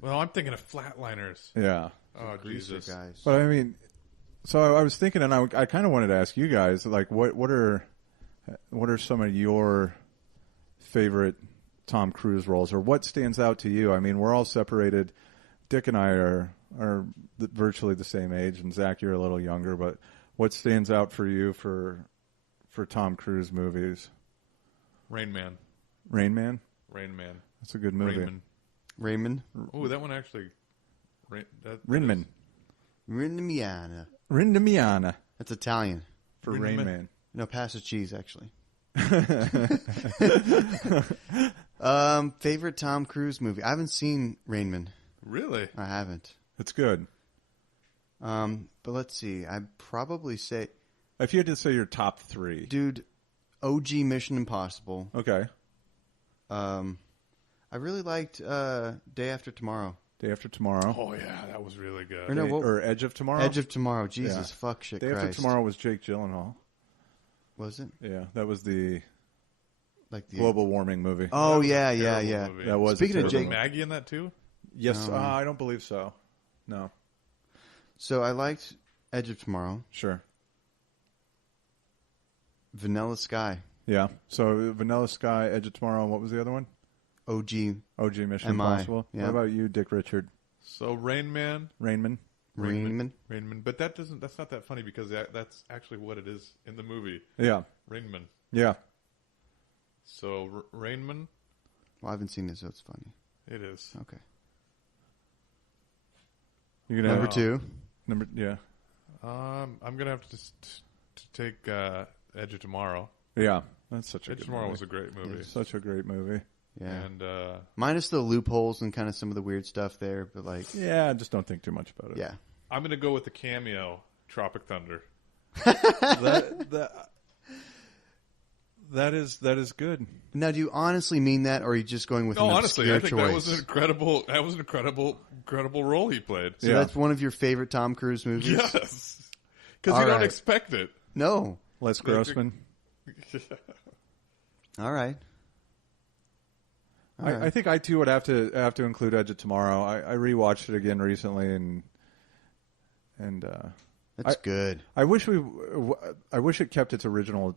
Well, I'm thinking of Flatliners. Yeah. Oh, Jesus. Guys. But I mean, so I was thinking, and I kind of wanted to ask you guys, like, what are some of your favorite Tom Cruise roles, or what stands out to you? I mean, we're all separated. Dick and I are virtually the same age, and Zach, you're a little younger. But what stands out for you for Tom Cruise movies? Rain Man. Rain Man. Rain Man. That's a good movie. Raymond. Oh, that one actually. Rinman. Rinmiana. Rindamiana. That's Italian. For Rain Man. No, pass the cheese, actually. Favorite Tom Cruise movie? I haven't seen Rain Man. Really? I haven't. It's good. But let's see. I'd probably say, If you had to say your top three. dude, OG Mission Impossible. Okay. I really liked Day After Tomorrow. Day After Tomorrow. Oh, yeah, that was really good. Or no, Or Edge of Tomorrow. Edge of Tomorrow. Jesus, Yeah. fuck shit, Day Christ. After Tomorrow was Jake Gyllenhaal. Was it? Yeah, that was the Like the global warming movie. Oh That was a yeah, terrible yeah. movie. That was Speaking of Was Jake, Maggie in that too? Yes, No. I don't believe so. No, so I liked Edge of Tomorrow, sure. Vanilla Sky, Yeah. So Vanilla Sky, Edge of Tomorrow, and what was the other one? OG Mission MI, Impossible. yeah. What about you, Dick Richard? So Rain Man. Rainman? Rainman. Rain Man. But that's not that funny because that's actually what it is in the movie. Yeah. Rain Man. Yeah. So Rain Man. Well, I haven't seen it, so it's funny. It is. Okay. You're gonna Number have, two. yeah. I'm gonna have to take Edge of Tomorrow. Yeah. That's such a Edge good of Tomorrow movie. was a great movie. Such a great movie. Yeah. And Minus the loopholes and kind of some of the weird stuff there, but like, Yeah, just don't think too much about it. yeah. I'm gonna go with the cameo Tropic Thunder. That is good. Now, do you honestly mean that, or are you just going with No, an honestly, obscure I think choice? that was an incredible role he played. So Yeah. that's one of your favorite Tom Cruise movies? Yes, because All you don't right. expect it. No. Les Grossman. All right. All right. I think I too would have to include Edge of Tomorrow. I rewatched it again recently, and That's good. I wish it kept its original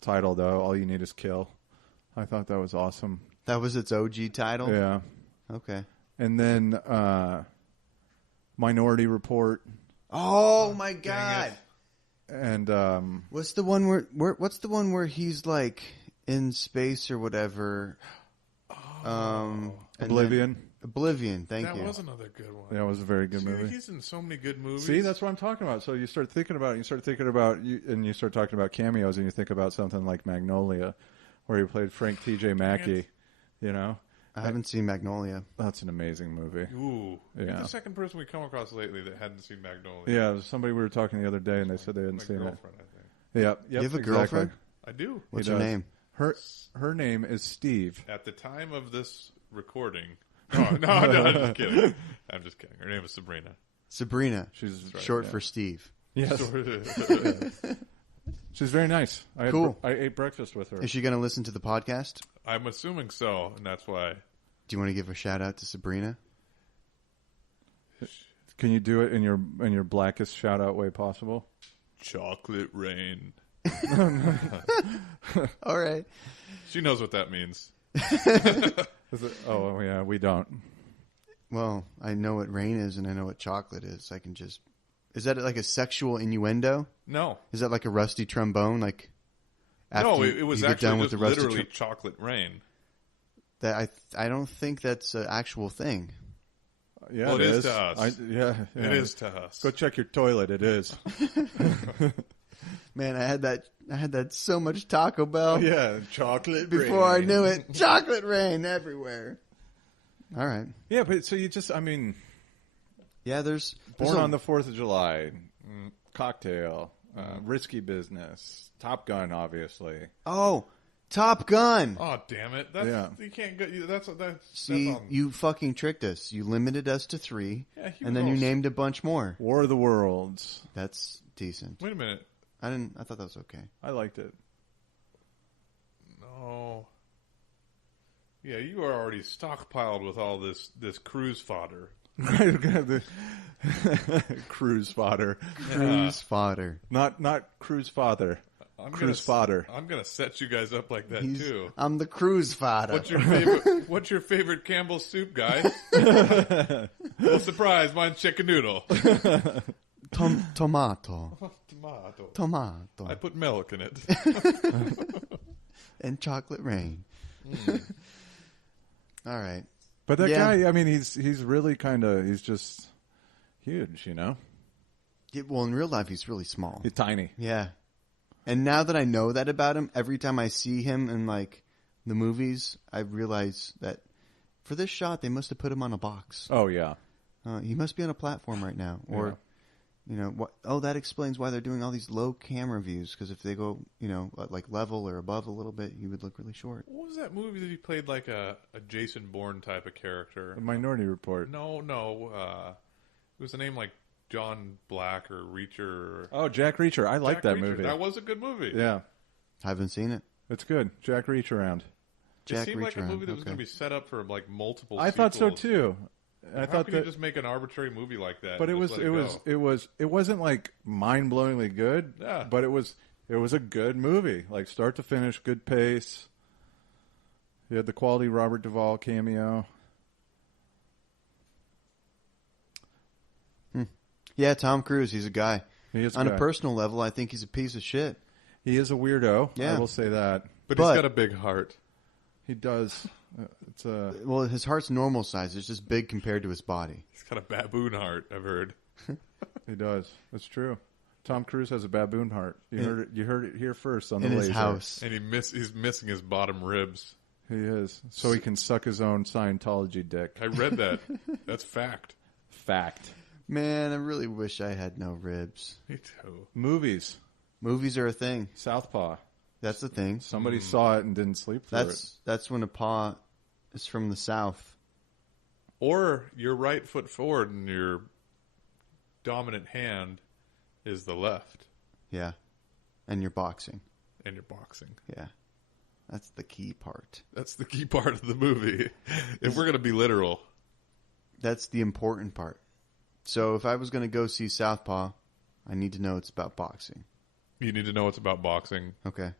title though. All You Need Is Kill. I thought that was awesome. That was its OG title? Yeah, Okay. and then Minority Report, Oh my god. and What's the one where he's like in space or whatever? And Oblivion. then- Oblivion, thank That you. was another good one. Yeah, it was a very good See, movie. He's in so many good movies. See, that's what I'm talking about. So you start thinking about it, and you start talking about cameos, and you think about something like Magnolia, where he played Frank T.J. Mackey. You know, I haven't seen Magnolia. that's an amazing movie. Ooh, you're Yeah. the second person we come across lately that hadn't seen Magnolia. Yeah, it was somebody we were talking the other day, and they said they hadn't My seen it. girlfriend, I think. Yep. You have a exactly. girlfriend? I do. What's He her does. name? Her name is Steve. At the time of this recording, no, I'm just kidding. I'm just kidding. Her name is Sabrina. Sabrina. She's Short yeah. for Steve. Yes. She's very nice. Cool. I ate breakfast with her. Is she going to listen to the podcast? I'm assuming so, and that's why. Do you want to give a shout out to Sabrina? Can you do it in your blackest shout out way possible? Chocolate rain. All right. She knows what that means. Oh yeah, we don't. Well, I know what rain is and I know what chocolate is. I can just... Is that like a sexual innuendo? No. Is that like a rusty trombone? Like after No, it was you get done actually with just the rusty literally chocolate rain. that I don't think that's an actual thing. Yeah, Well, it is to us. Yeah, It is to us. Go check your toilet. It is. Man, I had that so much Taco Bell Yeah, chocolate before I knew it. Chocolate rain everywhere. All right. Yeah, but so you just, I mean, Yeah, there's Born on the 4th of July, Cocktail, Risky Business, Top Gun, obviously. Oh, Top Gun. Oh, damn it. That's, Yeah. You can't go. That's See, on- you fucking tricked us. You limited us to 3, Yeah, he and was then you all- named a bunch more. War of the Worlds. That's decent. Wait a minute. I thought that was okay. I liked it. No. Yeah, you are already stockpiled with all this cruise fodder. Cruise fodder. Cruise fodder. Not cruise father. Cruise fodder. I'm gonna set you guys up like that too. I'm the cruise fodder. What's your favorite Campbell's soup, guys? Well, surprise, mine's chicken noodle. Tomato. Tomato. Tomato. I put milk in it. And chocolate rain. All right. But that Yeah. guy, I mean, he's really he's just huge, you know? Well, in real life, he's really small. He's tiny. Yeah. And now that I know that about him, every time I see him in like the movies, I realize that for this shot, they must have put him on a box. Oh, yeah. He must be on a platform right now. Or, you know, what? Oh, that explains why they're doing all these low camera views. Because if they go, you know, like level or above a little bit, he would look really short. What was that movie that he played like a Jason Bourne type of character? The Minority Report. No. It was a name like John Black or Reacher. Oh, Jack Reacher. I like Jack that Reacher. movie. That was a good movie. Yeah. Haven't seen it. It's good. Jack Reach Around. It seemed like a movie that was going to be set up for like multiple. I thought so sequels. too. I How thought could you just make an arbitrary movie like that? but and it just was let it wasn't like mind-blowingly good. Yeah. But it was a good movie, like start to finish, good pace. You had the quality Robert Duvall cameo. Yeah, Tom Cruise. He's a guy. He is On a a guy. personal level, I think he's a piece of shit. He is a weirdo. Yeah. I will say that. But But- he's got a big heart. He does. It's a Well, his heart's normal size. It's just big compared to his body. He's got a baboon heart. I've heard. he does. It's true. Tom Cruise has a baboon heart. You heard it here first on In the his Lazer. house. And he's missing his bottom ribs. He is. So he can suck his own Scientology dick. I read that. That's fact. Fact. Man, I really wish I had no ribs. Me too. Movies. Movies are a thing. Southpaw. That's the thing. Somebody saw it and didn't sleep through it. That's when a paw is from the south. Or your right foot forward and your dominant hand is the left. Yeah. And you're boxing. And you're boxing. Yeah. That's the key part. That's the key part of the movie. If we're going to be literal. That's the important part. So if I was going to go see Southpaw, I need to know it's about boxing. You need to know it's about boxing. Okay. It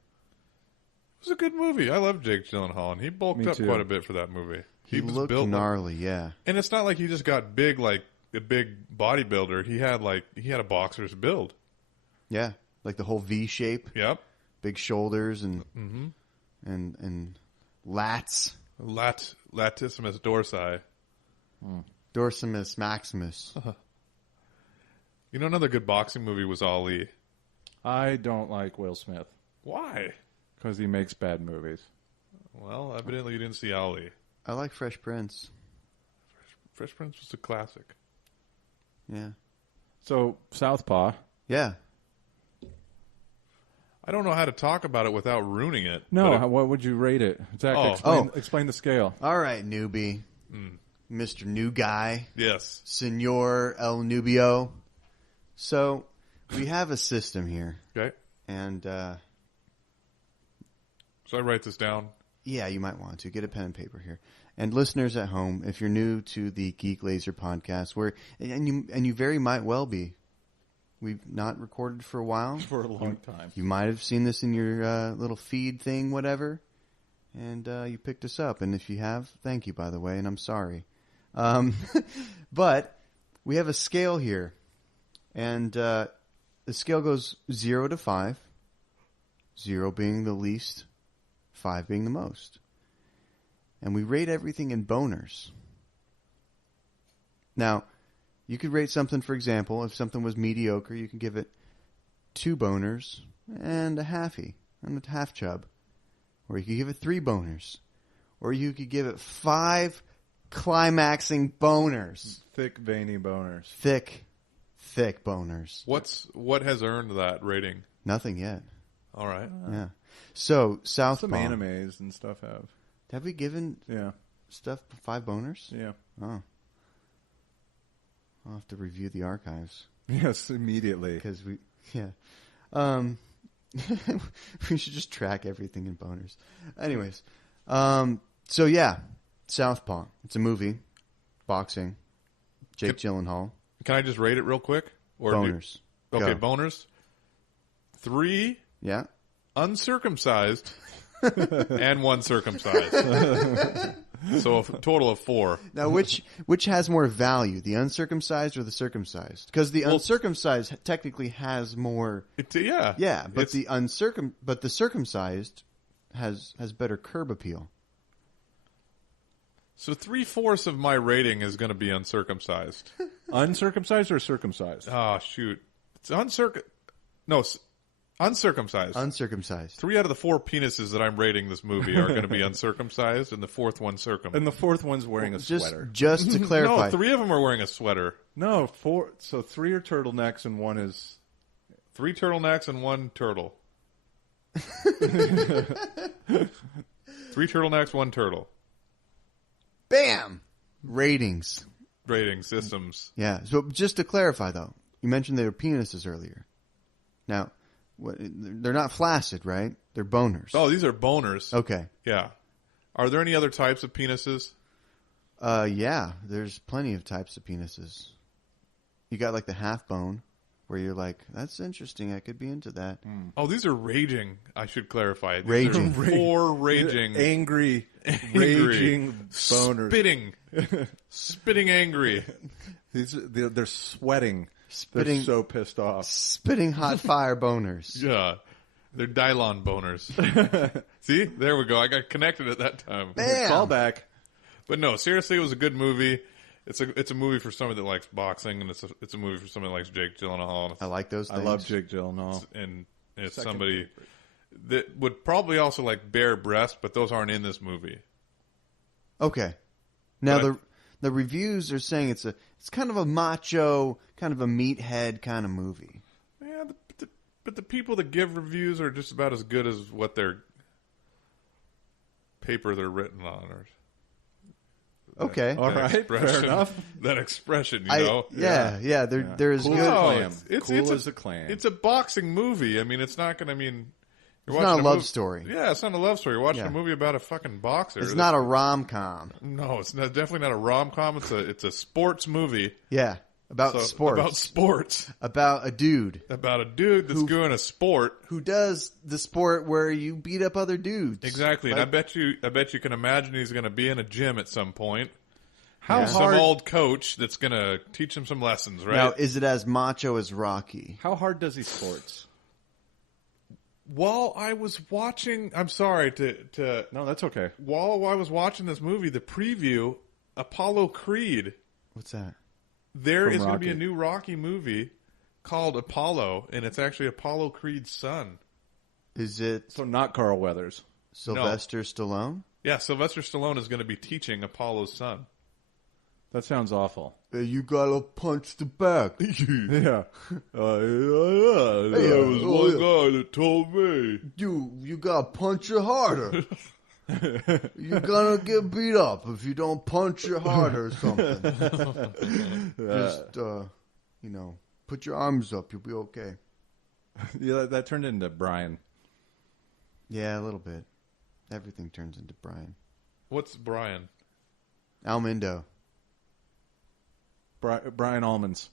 was a good movie. I love Jake Gyllenhaal, and he bulked Me up too. quite a bit for that movie. He was looked built gnarly, yeah. and it's not like he just got big like a big bodybuilder. He had a boxer's build. Yeah. Like the whole V shape, Yep. big shoulders and and lats. Latissimus dorsi. Dorsimus Maximus. You know, another good boxing movie was Ali. I don't like Will Smith Why? because he makes bad movies. Well, evidently you didn't see Ali. I like Fresh Prince. Fresh Prince was a classic. Yeah. So Southpaw. Yeah. I don't know how to talk about it without ruining it. No, but what would you rate it? Zach, Oh. explain the scale. All right, newbie. Mr. New Guy. yes. Senor El Nubio. So, we have a system here. Okay. And, Should I write this down? yeah, you might want to. Get a pen and paper here. And listeners at home, if you're new to the Geek Lazer podcast, and you very might well be. We've not recorded for a while. For a long time. You might have seen this in your little feed thing, whatever. And you picked us up. And if you have, thank you, by the way, and I'm sorry. But we have a scale here. And the scale goes 0 to 5. 0 being the least, 5 being the most. And we rate everything in boners. Now, you could rate something, for example, if something was mediocre, you can give it 2 boners and a halfie, and a half chub. Or you could give it 3 boners. Or you could give it 5 climaxing boners. Thick, veiny boners. Thick boners. What has earned that rating? Nothing yet. All right. Yeah. So, Southpaw. Some animes and stuff Have we given Yeah. stuff 5 boners? Yeah. Oh. I'll have to review the archives. Yes, immediately. Because we should just track everything in boners. Anyways, so yeah, Southpaw. It's a movie, boxing. Jake Gyllenhaal. Can I just rate it real quick? Or Boners. Okay, Go. boners. 3 Yeah. uncircumcised and 1 circumcised. So a total of 4. Now, which has more value, the uncircumcised or the circumcised? Because the uncircumcised technically has more. Yeah, but the circumcised has better curb appeal. So 3/4 of my rating is going to be uncircumcised. Uncircumcised or circumcised? Oh shoot, it's uncircumcised. Uncircumcised. 3 out of the 4 penises that I'm rating this movie are going to be uncircumcised, and the 4th one circum. And the 4th one's wearing a sweater. Just to clarify. No, 3 of them are wearing a sweater. No, 4. So 3 are turtlenecks and 1 is 3 turtlenecks and 1 turtle. 3 turtlenecks, 1 turtle. Bam! Ratings. Rating systems. Yeah. So just to clarify, though, you mentioned they were penises earlier. Now, they're not flaccid, right? They're boners. Oh, these are boners. Okay. Yeah. Are there any other types of penises? Yeah. There's plenty of types of penises. You got like the half bone, where you're like, that's interesting. I could be into that. Oh, these are raging. I should clarify. These Raging. are 4 raging. angry, raging boners. Spitting angry. They're sweating. Spitting- They're so pissed off. Spitting hot fire boners. Yeah. They're Dylon boners. See? There we go. I got connected at that time. Bam! Callback. But no, seriously, it was a good movie. It's a movie for somebody that likes boxing, and it's a movie for somebody that likes Jake Gyllenhaal. I like those things. I love Jake Gyllenhaal. And it's Second somebody favorite. that would probably also like bare breasts, but those aren't in this movie. Okay. Now, But the reviews are saying it's kind of a macho, kind of a meathead kind of movie. Yeah, but the people that give reviews are just about as good as what their paper they're written on. Or Okay. All right, fair enough. That expression, you know. Yeah. They're as Cool good. as a No, clam. Cool as a clam. It's a boxing movie. I mean, it's not going to mean. It's not a love story. Yeah, it's not a love story. You're watching Yeah. a movie about a fucking boxer. It's not a rom-com. No, it's definitely not a rom-com. It's a sports movie. Yeah. About So, sports. About sports. About a dude About a dude that's doing a sport. who does the sport where you beat up other dudes. Exactly. Like- And I bet you can imagine he's going to be in a gym at some point. How Some hard? old coach that's going to teach him some lessons, right? Now, is it as macho as Rocky? How hard does he sports? While I was watching, I'm sorry to No, that's okay. while I was watching this movie, the preview, Apollo Creed, What's that? there From is going to be a Rocky. new Rocky movie called Apollo, and it's actually Apollo Creed's son. Is it So not Carl Weathers. Sylvester Stallone? Yeah, Sylvester Stallone is going to be teaching Apollo's son. That sounds awful. Hey, you gotta punch the back. Yeah. There was one guy that told me. You gotta punch it harder. You're gonna get beat up if you don't punch it harder or something. Just, put your arms up. You'll be okay. Yeah, that turned into Brian. Yeah, a little bit. Everything turns into Brian. What's Brian? Almindo. Brian Almonds.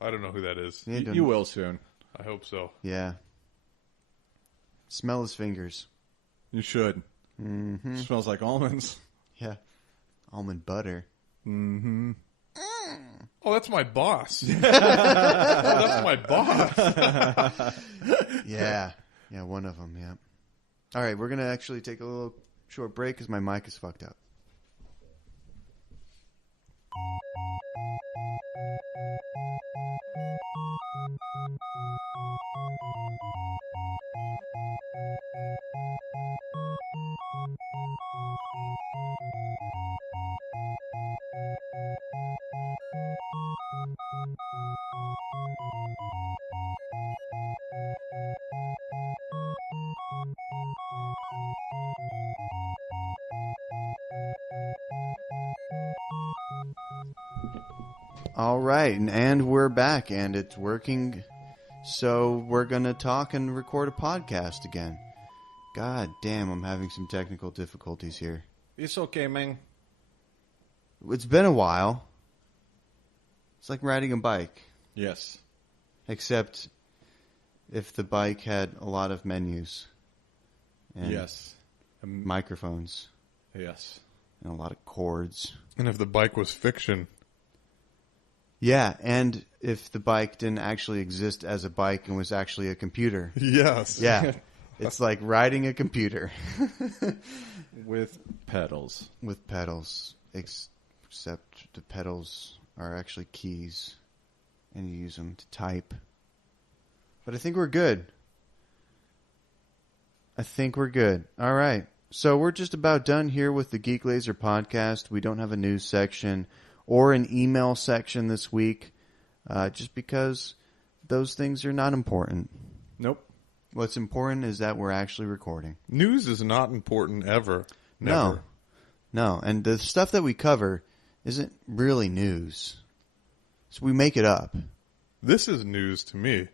I don't know who that is. Yeah, You will soon. I hope so. Yeah. Smell his fingers. You should. Mm-hmm. Smells like almonds. Yeah. Almond butter. Mm-hmm. Oh, that's my boss. That's my boss. Yeah. Yeah, one of them, yeah. All right, we're going to actually take a little short break because my mic is fucked up. All right, and we're back, and it's working. So we're going to talk and record a podcast again. God damn, I'm having some technical difficulties here. It's okay, man. It's been a while. It's like riding a bike, Yes. except if the bike had a lot of menus and Yes. microphones Yes. and a lot of cords. And if the bike was fiction, Yeah, and if the bike didn't actually exist as a bike and was actually a computer. yes. Yeah, it's like riding a computer With pedals. with pedals, except the pedals are actually keys, and you use them to type. But I think we're good. All right. So we're just about done here with the Geek Lazer podcast. We don't have a news section or an email section this week, just because those things are not important. Nope. What's important is that we're actually recording. News is not important ever. Never. No. And the stuff that we cover isn't really news. So we make it up. This is news to me.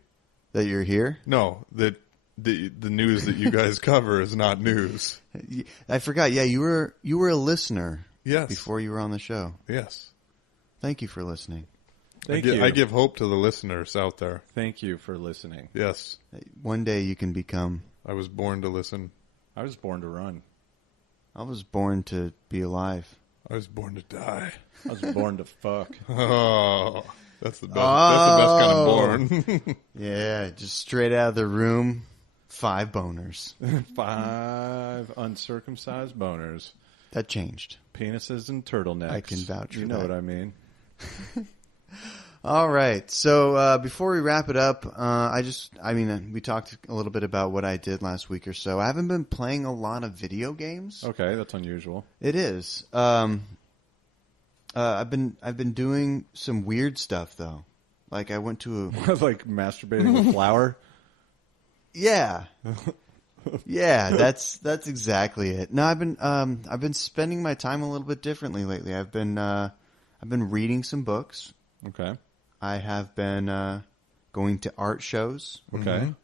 That you're here? No, that the news that you guys cover is not news. I forgot. Yeah, you were a listener Yes. before you were on the show. Yes. Thank you for listening. Thank you. I give hope to the listeners out there. Thank you for listening. Yes. One day you can become... I was born to listen. I was born to run. I was born to be alive. I was born to die. I was born to fuck. Oh, that's the best. That's the best kind of born. Yeah, just straight out of the room, 5 boners. 5 uncircumcised boners. That changed. Penises and turtlenecks. I can vouch for You know that. what I mean. All right. So before we wrap it up, we talked a little bit about what I did last week or so. I haven't been playing a lot of video games. Okay, that's unusual. It is. I've been doing some weird stuff though. Like I went to Like masturbating with flour. yeah. Yeah, that's exactly it. No, I've been spending my time a little bit differently lately. I've been reading some books. Okay. I have been going to art shows. Okay.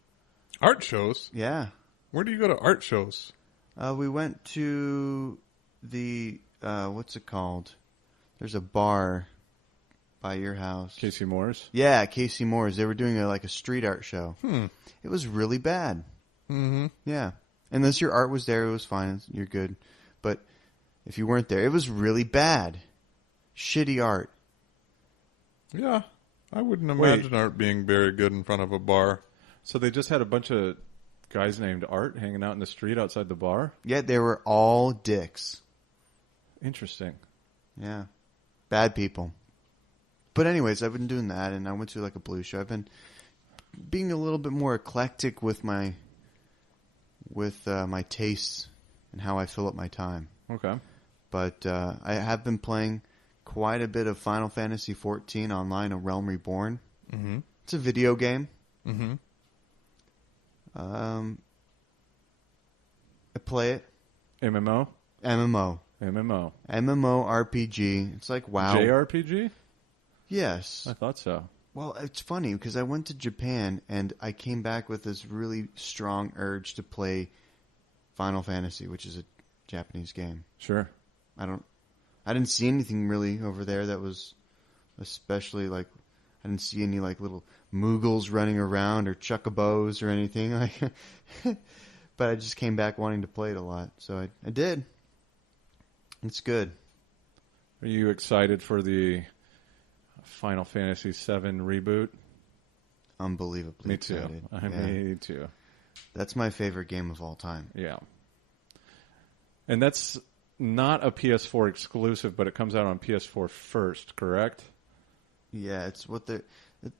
Art shows? Yeah. Where do you go to art shows? We went to the what's it called? There's a bar by your house. Casey Moore's. Yeah, Casey Moore's. They were doing a street art show. It was really bad. Mm-hmm. Yeah. Unless your art was there, it was fine. You're good. But if you weren't there, it was really bad. Shitty art. Yeah. I wouldn't imagine art being very good in front of a bar. So they just had a bunch of guys named Art hanging out in the street outside the bar? Yeah, they were all dicks. Interesting. Yeah. Bad people. But anyways, I've been doing that, and I went to a blues show. I've been being a little bit more eclectic with my tastes and how I fill up my time. Okay. But I have been playing quite a bit of Final Fantasy XIV online, A Realm Reborn. Mm-hmm. It's a video game. Mm-hmm. I play it. MMO? MMO. MMO. MMO RPG. It's like WoW. JRPG? Yes. I thought so. Well, it's funny because I went to Japan and I came back with this really strong urge to play Final Fantasy, which is a Japanese game. Sure. I didn't see anything really over there that was especially like, I didn't see any like little Moogles running around or Chocobos or anything like. But I just came back wanting to play it a lot, so I did. It's good. Are you excited for the Final Fantasy VII reboot? Unbelievably Me too. excited. Me too. That's my favorite game of all time. Yeah. And that's not a PS4 exclusive, but it comes out on PS4 first, correct? Yeah, it's what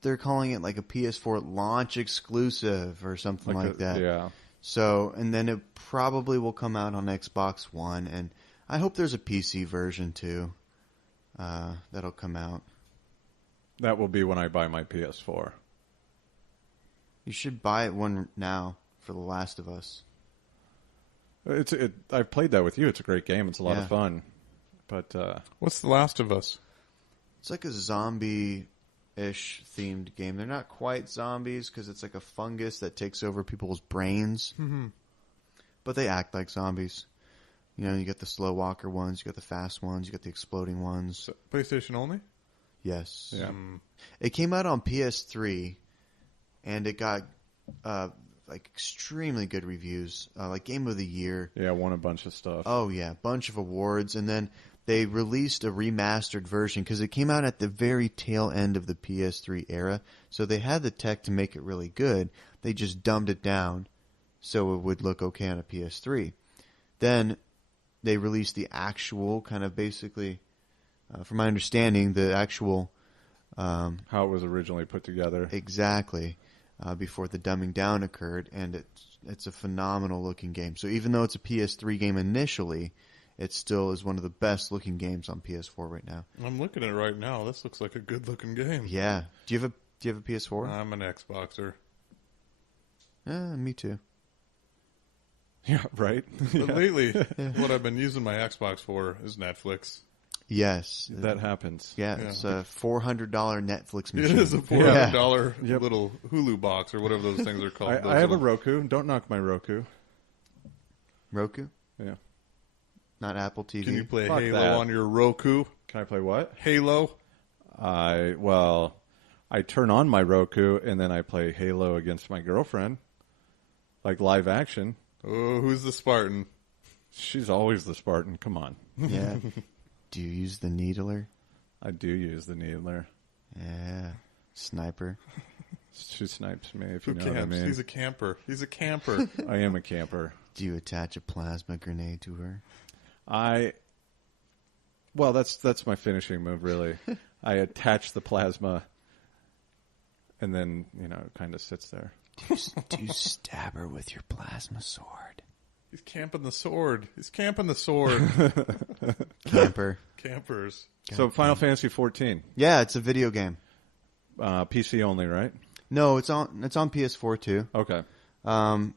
they're calling it, like a PS4 launch exclusive or something like that. Yeah. So, and then it probably will come out on Xbox One, and I hope there's a PC version too. That'll come out. That will be when I buy my PS4. You should buy one now for The Last of Us. I've played that with you. It's a great game. It's a lot of fun. But What's The Last of Us? It's like a zombie-ish themed game. They're not quite zombies because it's like a fungus that takes over people's brains. Mm-hmm. But they act like zombies. You know, you got the slow walker ones, you got the fast ones, you got the exploding ones. So, PlayStation only? Yes. yeah. It came out on PS3, and it got like extremely good reviews, like Game of the Year. Yeah, won a bunch of stuff. Oh yeah, bunch of awards, and then they released a remastered version because it came out at the very tail end of the PS3 era, so they had the tech to make it really good. They just dumbed it down so it would look okay on a PS3. Then they released the actual kind of basically, from my understanding, the actual How it was originally put together. exactly before the dumbing down occurred, and it's a phenomenal looking game. So even though it's a PS3 game initially, it still is one of the best looking games on PS4 right now. I'm looking at it right now. This looks like a good looking game. Yeah. Do you have a PS4? I'm an Xboxer. Me too. Yeah, right? But lately, what I've been using my Xbox for is Netflix. Yes. That happens. Yeah, it's a $400 Netflix It machine. is a $400 Yep. little Hulu box or whatever those things are called. I have a Roku. Don't knock my Roku. Roku? Yeah. Not Apple TV? Can you play Fuck Halo that. on your Roku? Can I play what? Halo? I turn on my Roku and then I play Halo against my girlfriend. Like live action. Oh, who's the Spartan? She's always the Spartan. Come on. Yeah. Do you use the needler? I do use the needler. Yeah. Sniper. She snipes me, if Who you know what I camps? mean. He's a camper. He's a camper. I am a camper. Do you attach a plasma grenade to her? Well, that's my finishing move, really. I attach the plasma, and then, it kind of sits there. Do you stab her with your plasma sword? He's camping the sword. He's camping the sword. Camper. Campers. So, Final Fantasy 14. Yeah, it's a video game. PC only, right? No, it's on PS4 too. Okay.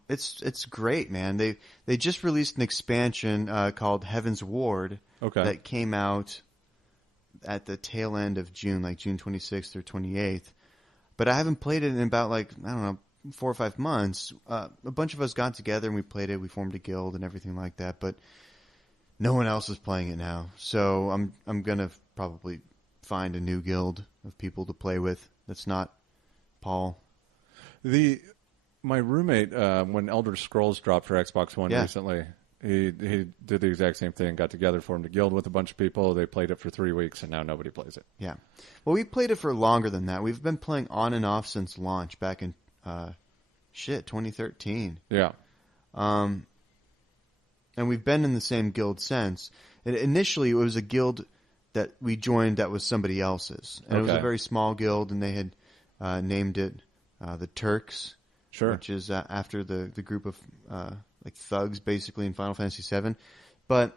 It's great, man. They just released an expansion called Heaven's Ward that came out at the tail end of June, like June 26th or 28th. But I haven't played it in about 4 or 5 months. A bunch of us got together and we played it. We formed a guild and everything like that. But no one else is playing it now. So I'm gonna probably find a new guild of people to play with. That's not Paul. My roommate, when Elder Scrolls dropped for Xbox One recently, he did the exact same thing. Got together, formed a guild with a bunch of people. They played it for 3 weeks, and now nobody plays it. Yeah. Well, we played it for longer than that. We've been playing on and off since launch back in 2013. Yeah. And we've been in the same guild since. And initially, it was a guild that we joined that was somebody else's. And it was a very small guild, and they had named it the Turks. Sure. Which is after the group of like thugs, basically, in Final Fantasy VII. But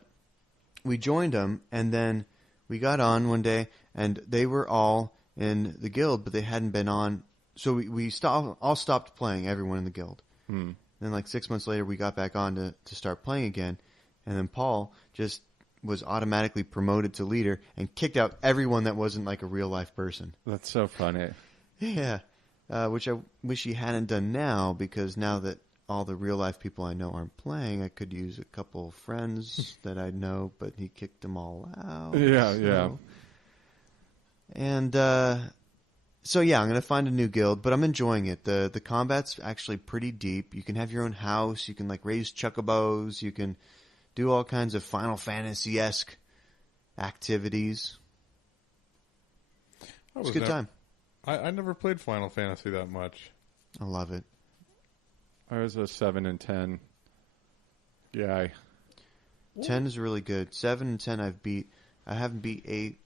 we joined them, and then we got on one day, and they were all in the guild, but they hadn't been on. So we all stopped playing, everyone in the guild. Then 6 months later, we got back on to start playing again. And then Paul just was automatically promoted to leader and kicked out everyone that wasn't like a real life person. That's so funny. Yeah, which I wish he hadn't done now, because now that all the real life people I know aren't playing, I could use a couple of friends that I know, but he kicked them all out. Yeah. And so yeah, I'm gonna find a new guild, but I'm enjoying it. The combat's actually pretty deep. You can have your own house. You can like raise chocobos. You can do all kinds of Final Fantasy-esque activities. It's a good time. I never played Final Fantasy that much. I love it. I was a 7 and 10 guy. 10 is really good. 7 and 10 I've beat. I haven't beat 8,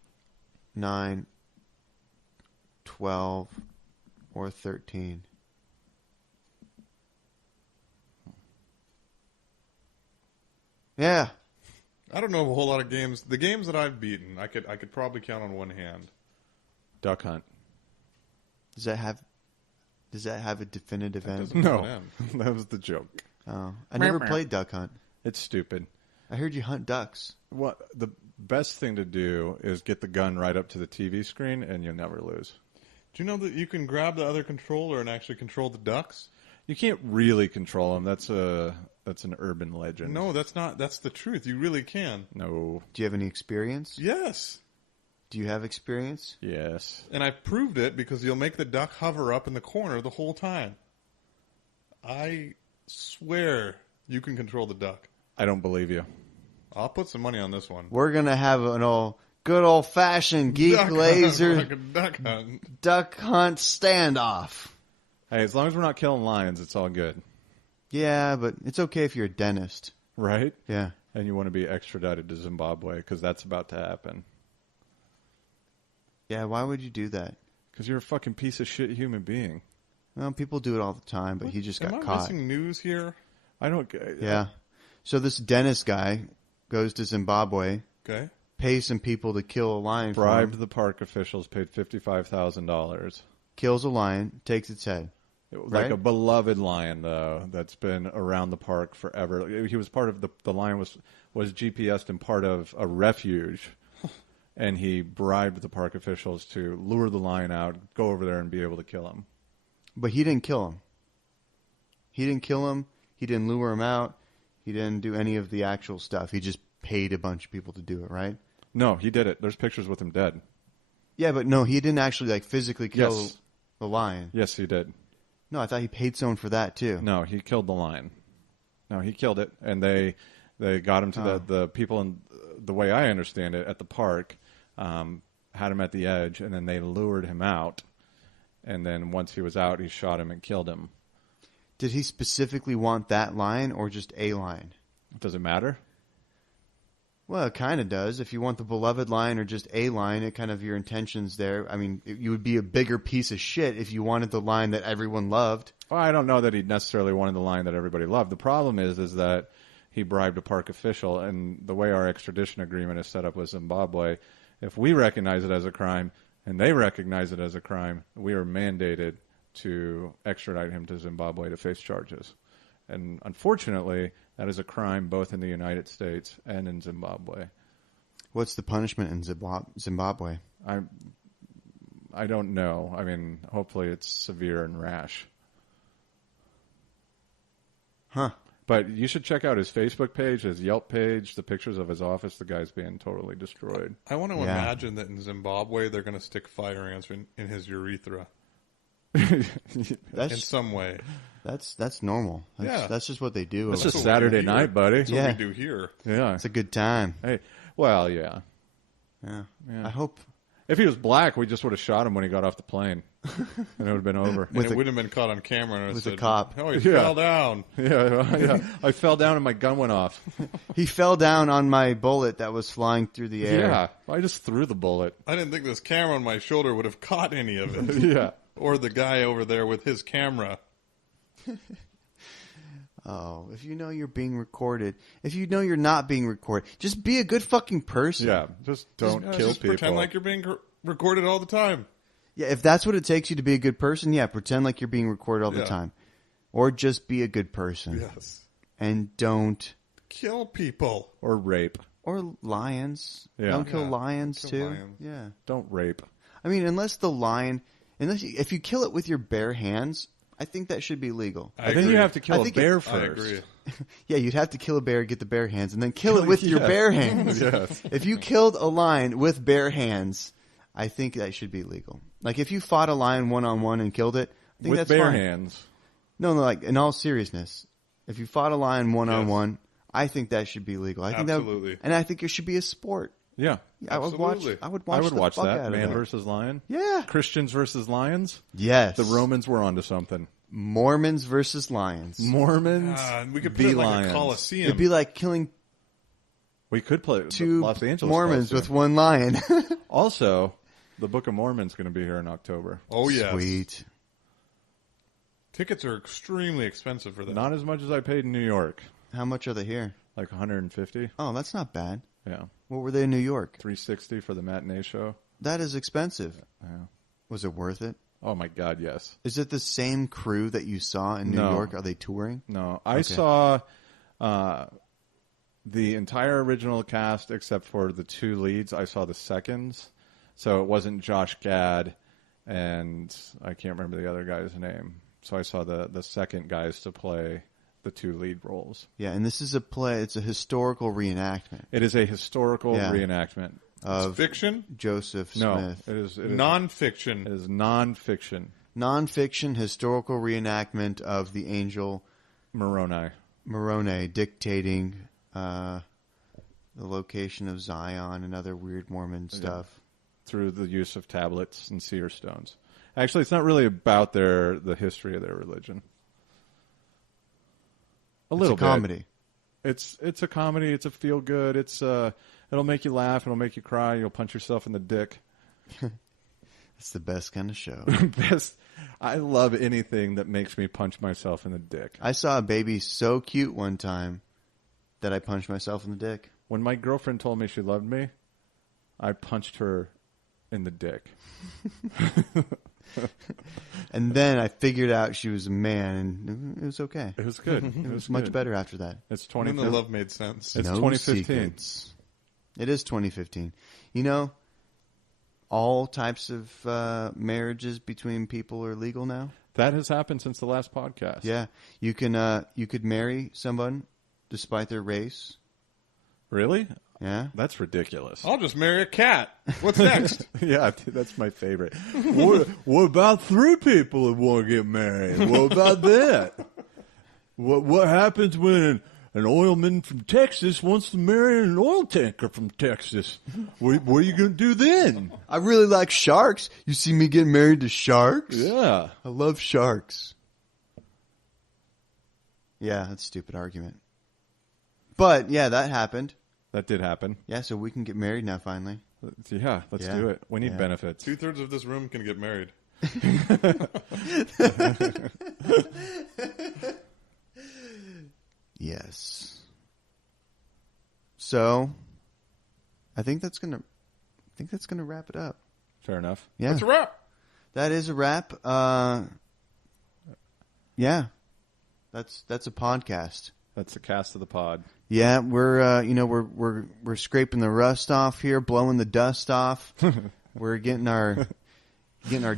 9, 12, or 13. Yeah. I don't know a whole lot of games. The games that I've beaten, I could probably count on one hand. Duck Hunt. Does that have a definitive end? No, that was the joke. Oh, I never played Duck Hunt. It's stupid. I heard you hunt ducks. What the best thing to do is get the gun right up to the TV screen, and you'll never lose. Do you know that you can grab the other controller and actually control the ducks? You can't really control them. That's an urban legend. No, that's not. That's the truth. You really can. No. Do you have any experience? Yes. Do you have experience? Yes. And I proved it because you'll make the duck hover up in the corner the whole time. I swear you can control the duck. I don't believe you. I'll put some money on this one. We're going to have an good old-fashioned Geek Lazer duck hunt standoff. Hey, as long as we're not killing lions, it's all good. Yeah, but it's okay if you're a dentist. Right? Yeah. And you want to be extradited to Zimbabwe, because that's about to happen. Yeah, why would you do that? Because you're a fucking piece of shit human being. Well, people do it all the time, but he just got Am I caught. missing news here? I don't... Yeah. So this dentist guy goes to Zimbabwe, Okay. pays some people to kill a lion for Bribed him, the park officials, paid $55,000. kills a lion, takes its head. Like Right? a beloved lion, though, that's been around the park forever. He was part of the lion was GPSed and part of a refuge, and he bribed the park officials to lure the lion out, go over there, and be able to kill him. But he didn't kill him. He didn't kill him. He didn't lure him out. He didn't do any of the actual stuff. He just paid a bunch of people to do it, right? No, he did it. There's pictures with him dead. Yeah, but no, he didn't actually physically kill Yes. the lion. Yes, he did. No, I thought he paid someone for that too. No, he killed the lion. No, he killed it, and they got him to the people, and the way I understand it, at the park, had him at the edge, and then they lured him out, and then once he was out, he shot him and killed him. Did he specifically want that lion or just a lion? Does it matter? Well, it kind of does. If you want the beloved lion or just a lion, it kind of your intentions there. I mean, you would be a bigger piece of shit if you wanted the lion that everyone loved. Well, I don't know that he necessarily wanted the lion that everybody loved. The problem is that he bribed a park official, and the way our extradition agreement is set up with Zimbabwe, if we recognize it as a crime and they recognize it as a crime, we are mandated to extradite him to Zimbabwe to face charges. And unfortunately, that is a crime both in the United States and in Zimbabwe. What's the punishment in Zimbabwe? I don't know. I mean, hopefully it's severe and rash. Huh. But you should check out his Facebook page, his Yelp page, the pictures of his office. The guy's being totally destroyed. I want to imagine that in Zimbabwe they're going to stick fire ants in his urethra in some way. That's normal. That's just what they do. It's just Saturday night, buddy. That's what we do here. Yeah. It's a good time. Hey, well, yeah. Yeah. Yeah. I hope. If he was black, we just would have shot him when he got off the plane, and it would have been over. And it would have been caught on camera. And with said, a cop. Oh, he fell down. Yeah. I fell down and my gun went off. He fell down on my bullet that was flying through the air. Yeah, I just threw the bullet. I didn't think this camera on my shoulder would have caught any of it. Yeah. Or the guy over there with his camera. Oh, if you know you're being recorded, if you know you're not being recorded, just be a good fucking person. Yeah, just don't kill just people. Pretend like you're being recorded all the time. Yeah, if that's what it takes you to be a good person, yeah, pretend like you're being recorded all the time. Or just be a good person. Yes. And don't kill people. Or rape. Or lions. Yeah. Don't kill lions Kill too. lions. Yeah. Don't rape. I mean, unless the lion, if you kill it with your bare hands, I think that should be legal. I think you have to kill I a think bear I first. agree. Yeah, you'd have to kill a bear, get the bare hands, and then kill it with your Yes. bare hands. Yes. If you killed a lion with bare hands, I think that should be legal. Like if you fought a lion one-on-one and killed it, I think With that's bare fine. hands. No, like in all seriousness, if you fought a lion one-on-one, I think that should be legal. I think Absolutely. and I think it should be a sport. Yeah. I would watch. Absolutely. I would I watch. would the watch fuck that. out of Man that. versus lion. Yeah. Christians versus lions. Yes. The Romans were onto something. Mormons versus lions. Mormons. We could put v it like lions. a coliseum. It'd be like killing We could play two Los Angeles Mormons Coliseum. with one lion. Also, the Book of Mormon's going to be here in October. Oh yes. Sweet. Tickets are extremely expensive for that. Not as much as I paid in New York. How much are they here? Like 150. Oh, that's not bad. Yeah. What were they in New York? 360 for the matinee show. That is expensive. Yeah. Was it worth it? Oh my God, yes. Is it the same crew that you saw in New No. York? Are they touring? No, I Okay. saw the entire original cast except for the two leads. I saw the seconds, so it wasn't Josh Gad, and I can't remember the other guy's name. So I saw the second guys to play the two lead roles. Yeah, and this is a play. It's a historical reenactment It is a historical Yeah. reenactment. of Fiction? Joseph No, Smith. it is Non-fiction. It is nonfiction. Nonfiction historical reenactment of the angel Moroni. Moroni dictating the location of Zion and other weird Mormon stuff. Through the use of tablets and seer stones. Actually, it's not really about the history of their religion. A little It's a comedy. Bit. It's a comedy. It's a feel good. It'll make you laugh. It'll make you cry. You'll punch yourself in the dick. It's the best kind of show. Best. I love anything that makes me punch myself in the dick. I saw a baby so cute one time that I punched myself in the dick. When my girlfriend told me she loved me, I punched her in the dick. And then I figured out she was a man, and it was okay. It was good. It was much good. better after that. It's And then 20. the love made sense. It's No 2015. secrets. It is 2015. You know, all types of marriages between people are legal now. That has happened since the last podcast. Yeah, you could marry someone despite their race. Really? Yeah. That's ridiculous. I'll just marry a cat. What's next? Yeah, that's my favorite. What about three people that want to get married? What about that? What happens when an oilman from Texas wants to marry an oil tanker from Texas? What are you going to do then? I really like sharks. You see me getting married to sharks? Yeah. I love sharks. Yeah, that's a stupid argument. But, yeah, that happened. That did happen. Yeah, so we can get married now, finally. Yeah, let's Yeah. do it. We need Yeah. benefits. 2/3 of this room can get married. Yes. So, I think that's gonna wrap it up. Fair enough. Yeah, That's a wrap. that is a wrap. Yeah, that's a podcast. That's the cast of the pod. Yeah, we're scraping the rust off here, blowing the dust off. We're getting our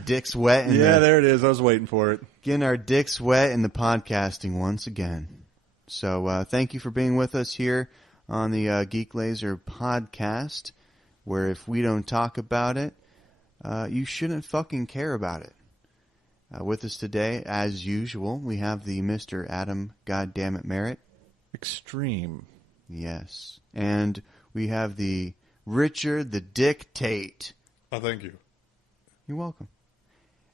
dicks wet. There it is. I was waiting for it. Getting our dicks wet in the podcasting once again. So thank you for being with us here on the Geek Lazer podcast, where if we don't talk about it, you shouldn't fucking care about it. With us today, as usual, we have the Mr. Adam Goddammit Merritt. Extreme. Yes. And we have the Richard the Dictate. Oh, thank you. You're welcome.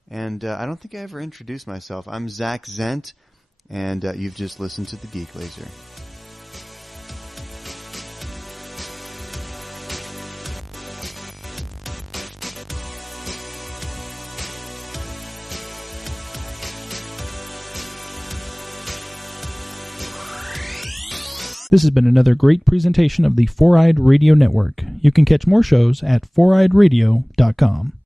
And I don't think I ever introduced myself. I'm Zach Zent, and you've just listened to the Geek Lazer. This has been another great presentation of the Four-Eyed Radio Network. You can catch more shows at foureyedradio.com.